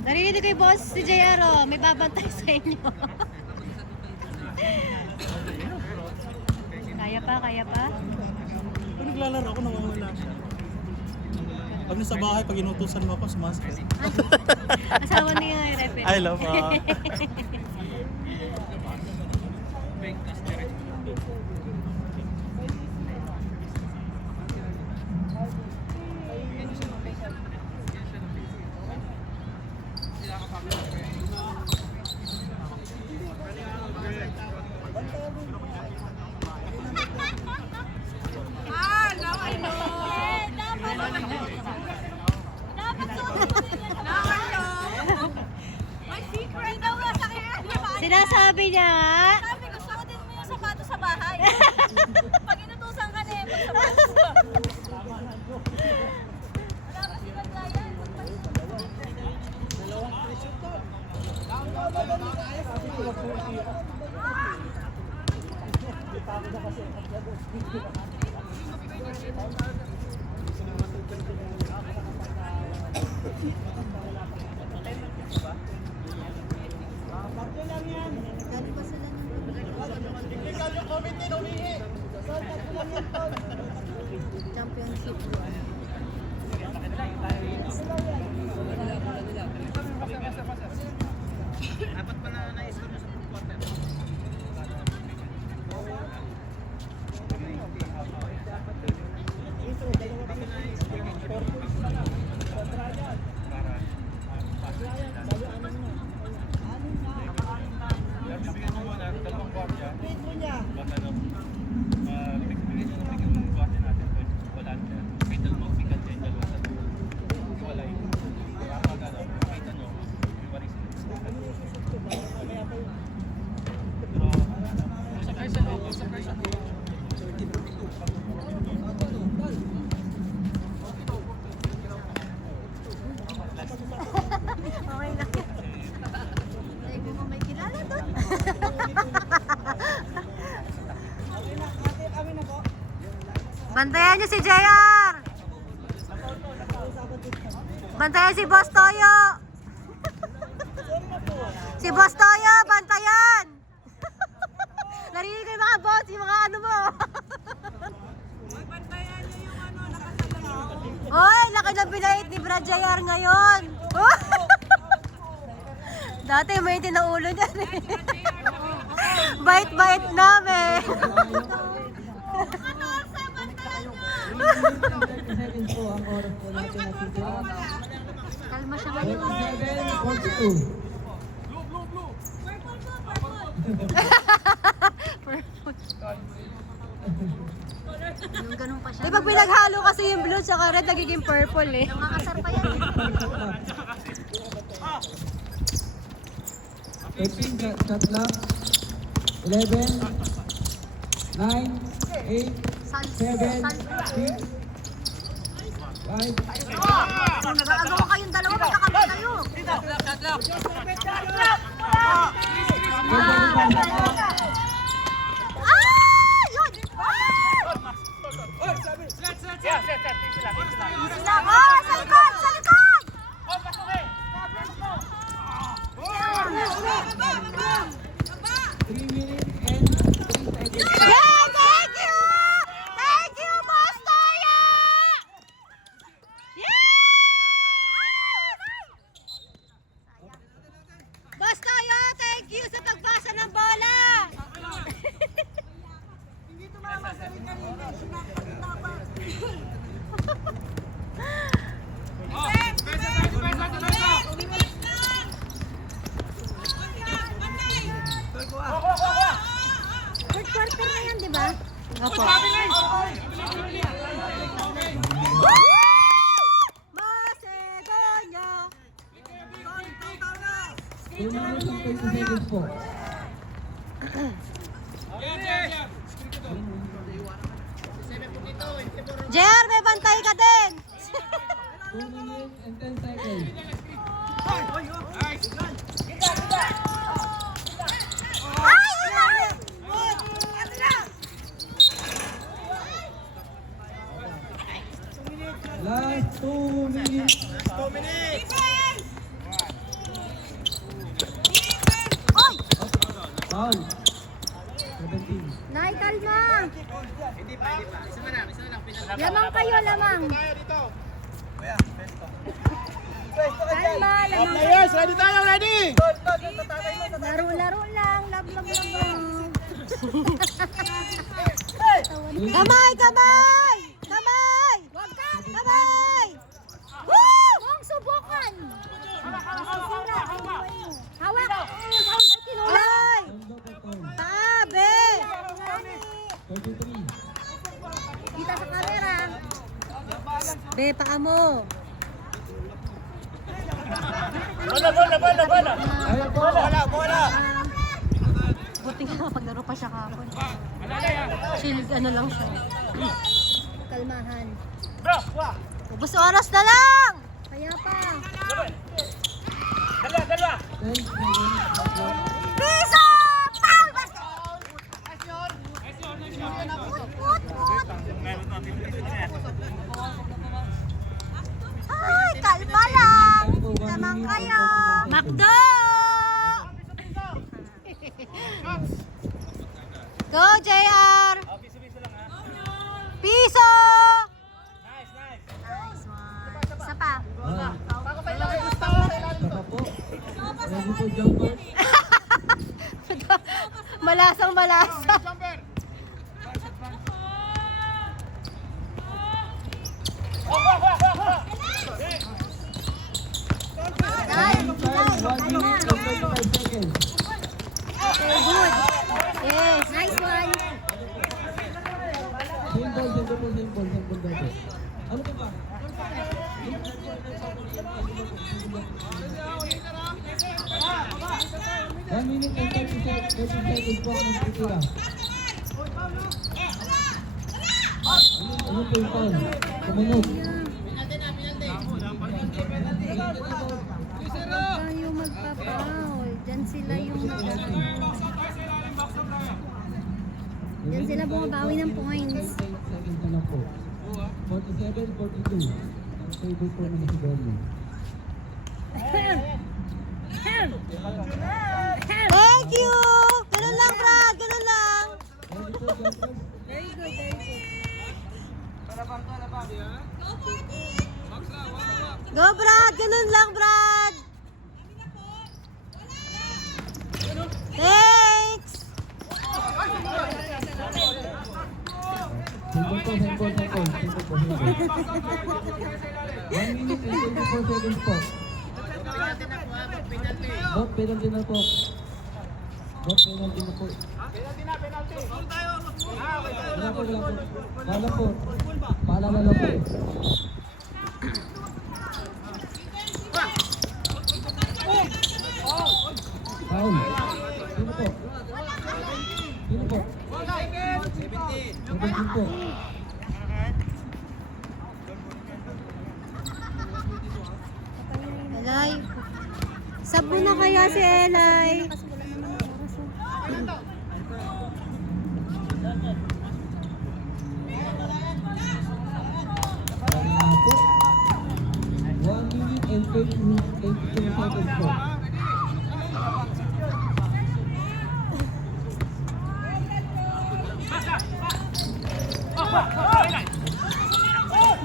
Narinig ko yung boss si JR, oh. May babantay sa inyo. Kaya pa? Kung naglalaro ako, nawawala siya. Pag nasa bahay, pag inutusan mo ako, sumasakit. Asawa niya yung referee. I love Sinasabi niya nga. Sabi ko, suotin mo yung sapato sa bahay. Pag inutusan ka na, sapato. Championship. Dapat pala na-score mo sa quarter. Okay lang. Sabi mo may kilala doon. Bantayan niyo si JR! Bantayan si Boss Toyo! Si Boss Toyo, bantayan! Narinig ko yung mga boss, yung mga ano mo. Oy, laki ng pinait ni Brad JR ngayon. Dati may tinaulo niya eh. Bait-bait namin. 30 seconds po ang oras po natin na video. Kalma siya ngayon. 27:42. Yung ganun pa siya. Di pag pinaghalo kasi yung blue tsaka red, nagiging purple eh. Nakakasar pa yan. 13 shot clock. 11, 9, 8, 7, 6, 5, Nagagawa kayong dalawa, magkakamit kayo. Ah! Yun! Sila! Oh! Sa likod! Sa likod! 3 minutes and 3 seconds. Yeah, thank you! Thank you, Boss Toyo! Yeah! Boss Toyo, thank you sa pagbasa ng bola! Hindi tumama sa rin kanina. Sinakapag Third quarter na yan, di ba? Opo. Macedonia! 2 minutes and 20 seconds po. JR, may bantay ka din! 2 minutes and 10 seconds. Last 2 minutes. Oy! Foul. 17. Nay, kalma! Lamang kayo, lamang. Kalma, lamang kayo. Players, ready tayo, ready! Laro-laro lang, love. Kamay! Kamay! Kamay! Huwag ka! Kamay! Huwag subukan! Masisira ang buhay mo. Hawak! Ay, tinulak! Alay! Tondo po turn. Tabi! 33. Kita sa kamera. Be, paa mo. Bola! Ayun po. Buti nga paglaro pa siya kapon. Shield, ano lang siya. Kalmahan. Ubus oras na lang! Kaya pa. Dalawa! 10 seconds. Piso! Foul! Ay, kalma lang. Naman kayo. Macdo! Go, JR! Piso! Nice, nice. Nice one. Isa pa. Saka po. Ready po, jumper. Malasang malasa. Time, 1 minute and 25 seconds. Okay, good. Yes, nice one. Same ball daw po. Ano ka ba? 1 minute and 30 seconds po ang titira. Ano po yung foul? Kumunod. Tayo magpapaul. Diyan sila yung Diyan sila bumabawi ng points. 10 seconds na lang po. 47, 42. Ang favorite po naman si Bernie. Thank you! Ganun lang, Brad. Ganun lang. Ready po, jumpers? Very good, very good. Go, Brad! Ganun lang, Brad! Thanks! Simple po. 1 minute and 24 seconds po. Bot, penalty na po. Wala po. Paalala lang po. Foul. Sino po? 17 po. Elay. Sab mo na kaya si Elay. Wala po. 1 minute and 22 seconds po.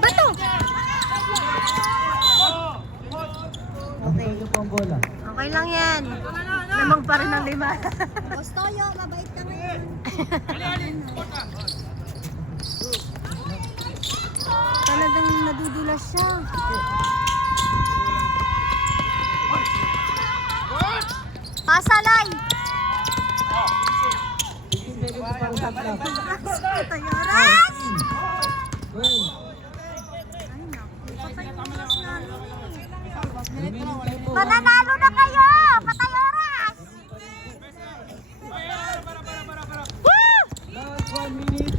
Bato! Okay. Niyo po ang bola. Okay lang yan. Lamang pa rin ang 5. Boss Toyo, mabait ka ngayon. Talagang nadudulas siya. Pasalay! 15 seconds para sa clock. Tayoras! Well, Ay, naku. Patay yung oras namin. remaining time po. Mananalo na kayo! Patay oras! Woo! Last 1 minute.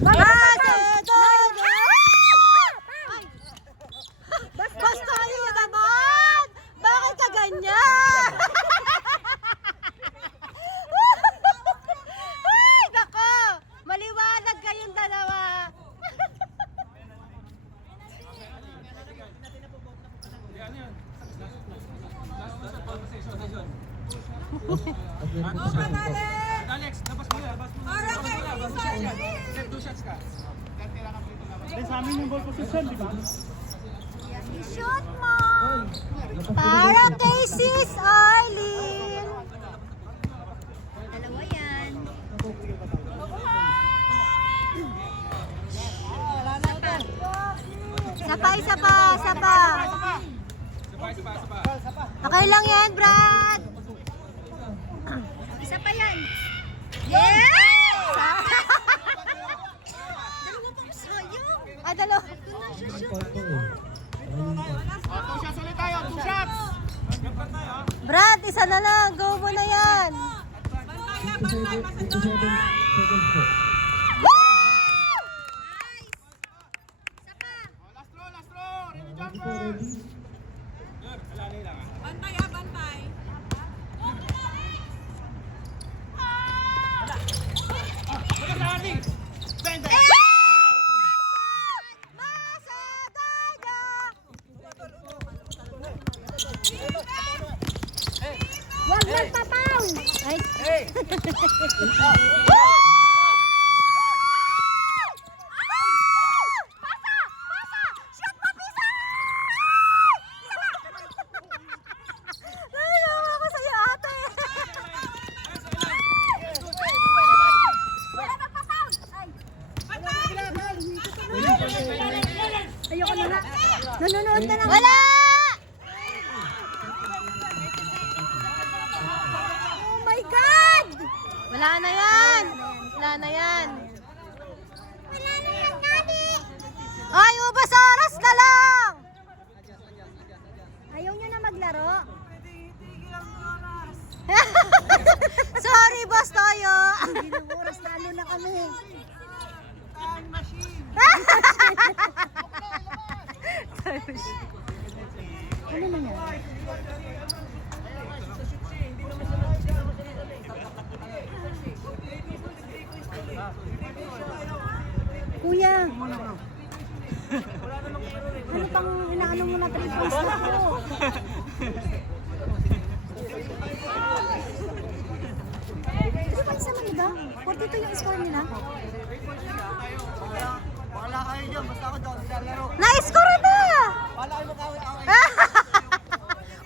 Basta tayo naman! Bakit ka ganyan? Ay, nako! Maliwanag kayong dalawa. Alex, labas mo. Set 2 shots ka. Sa amin yung ball position, di ba? I-shoot mo! Para kay Sis Arlene! Dalawa yan. Isa pa. Okay lang yan, Brad. Isa pa yan. Yes! Dalawa pa sayang. Dalawa. Doon na siya shoot. 2 shots ulit tayo, 2 shots! Brad, isa na lang. Go mo na yan. 57 seconds po. Last throw! Ready, Ready po, jumpers! ready? Bantay. Benda! Masada! Nailawa ako sa'yo, ate. Wala na pa sound. Ayoko na na. Nanonood na lang. Wala! Oh my God! Wala na yan. Wala na yan. Wala na yan, Daddy. Ay, ubas oras na lang. Ayaw nyo na maglaro? Sorry, Boss Toyo. Ilang oras talo na kami. Ano nangyari? Kuya. Ano pang inaano mo na 3 points na po? Ano ba isa Manila? 42 yung score nila? Wala kayo dyan, basta ako doon naglalaro. Na-score na! Wala kayo mag-away-away.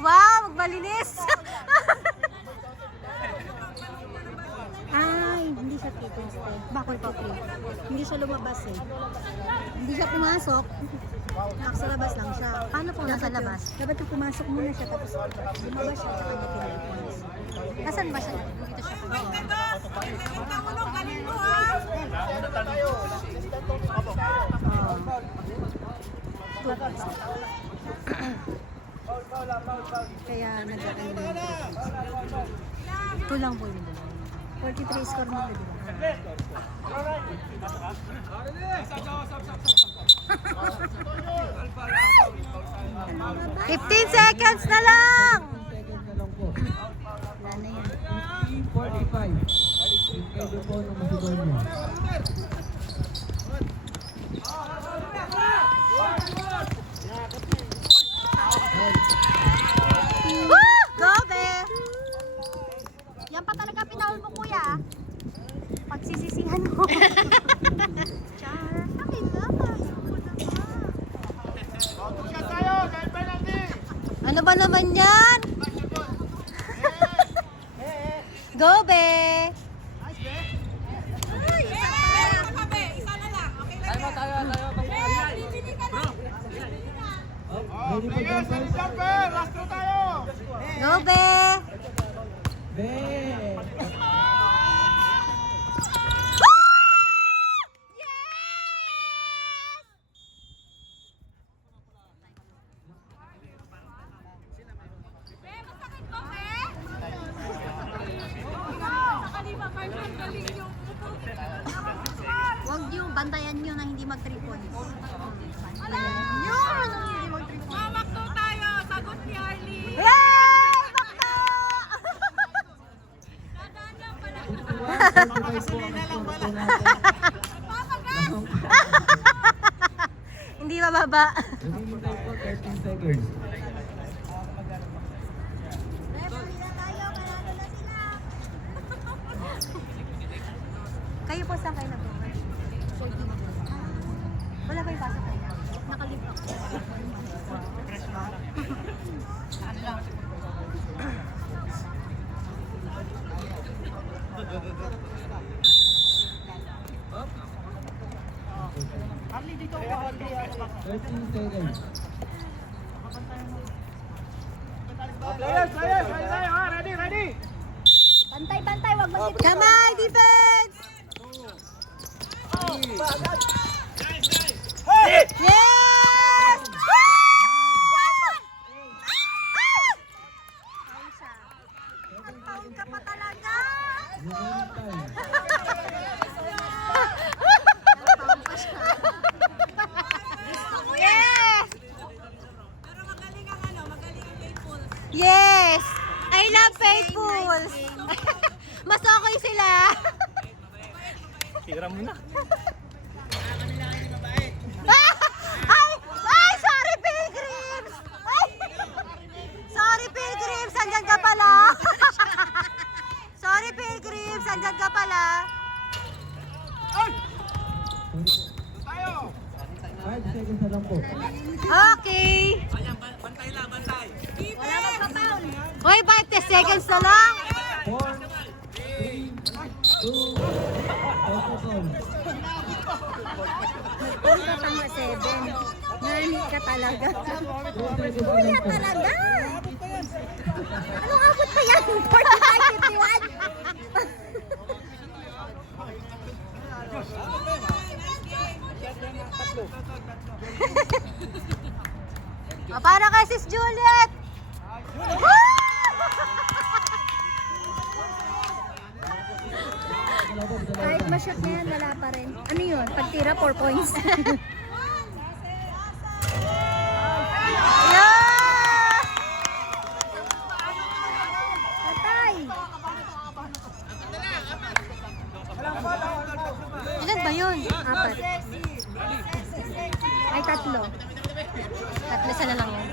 Wow, magbalinis! Ay, hindi siya 3 points eh. Bakit pa 3? Hindi siya lumabas eh. Hindi siya pumasok. Nasa labas lang siya. Paano po nasa labas? Dapat yung pumasok muna siya tapos lumabas siya sa kanya 3 points. Nasaan ba siya? Dito siya pumasok. Kaya nagkakaroon ng 3 points. Ito lang po yung dalawa. 43 score mo na din. 15 seconds na lang! 15 seconds na lang po. Wala na yan. 15:45. Yung kayo po ng Macedonia. Woo! Go, be! Yan pa talaga pinahol mo, kuya. Pagsisisihan mo. Char, akin na. Ano ba naman yan? Go, be! Ready for jumpers? Go, be! Be! Huwag niyo, bantayan niyo na hindi mag 3 points. Bantayan niyo na hindi mag 3 points. Mamakto tayo! Sagot ni Arlie! Yay! Bakta! Dadaan lang pala. 45 po. Hindi mababa. Remaining time po 13 seconds. Kayo po saan kayo nag-over? Wala ba yung pasok kayo? Nakalip ako. Arlie, dito ako. Arlie, 13 seconds. Players, ready, ready. Bantay, wag mag Kamay, defense! Yes! Nagtaon ka pa talaga! Remaining time. Nagtaon pa siya. Yes! Pero magaling ang magaling ang faithful. Yes! I love faithfuls! Mas okay sila! Tira mo na. Ay, sorry Pilgrims! Ay, sorry Pilgrims, andyan ka pala! Sorry Pilgrims, andyan 5 seconds na lang po. Okay. Bantay lang, bantay. Wala magpa-foul. Hoy, 5 seconds na lang. 4, 3, 2, focus on. Kung ka tama 7. Nani ka talaga. 2 seconds na Kuya lang po. talaga. Anong abot pa yan? 45-51. Para kay Sis Juliet. Kahit ma-shot na yan, wala pa rin. Ano yun? Pagtira, 4 points. Yeah! Patay! Ilan ba yun? 4. Ay, 3. Tatlo isa na lang yan.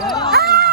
Ah!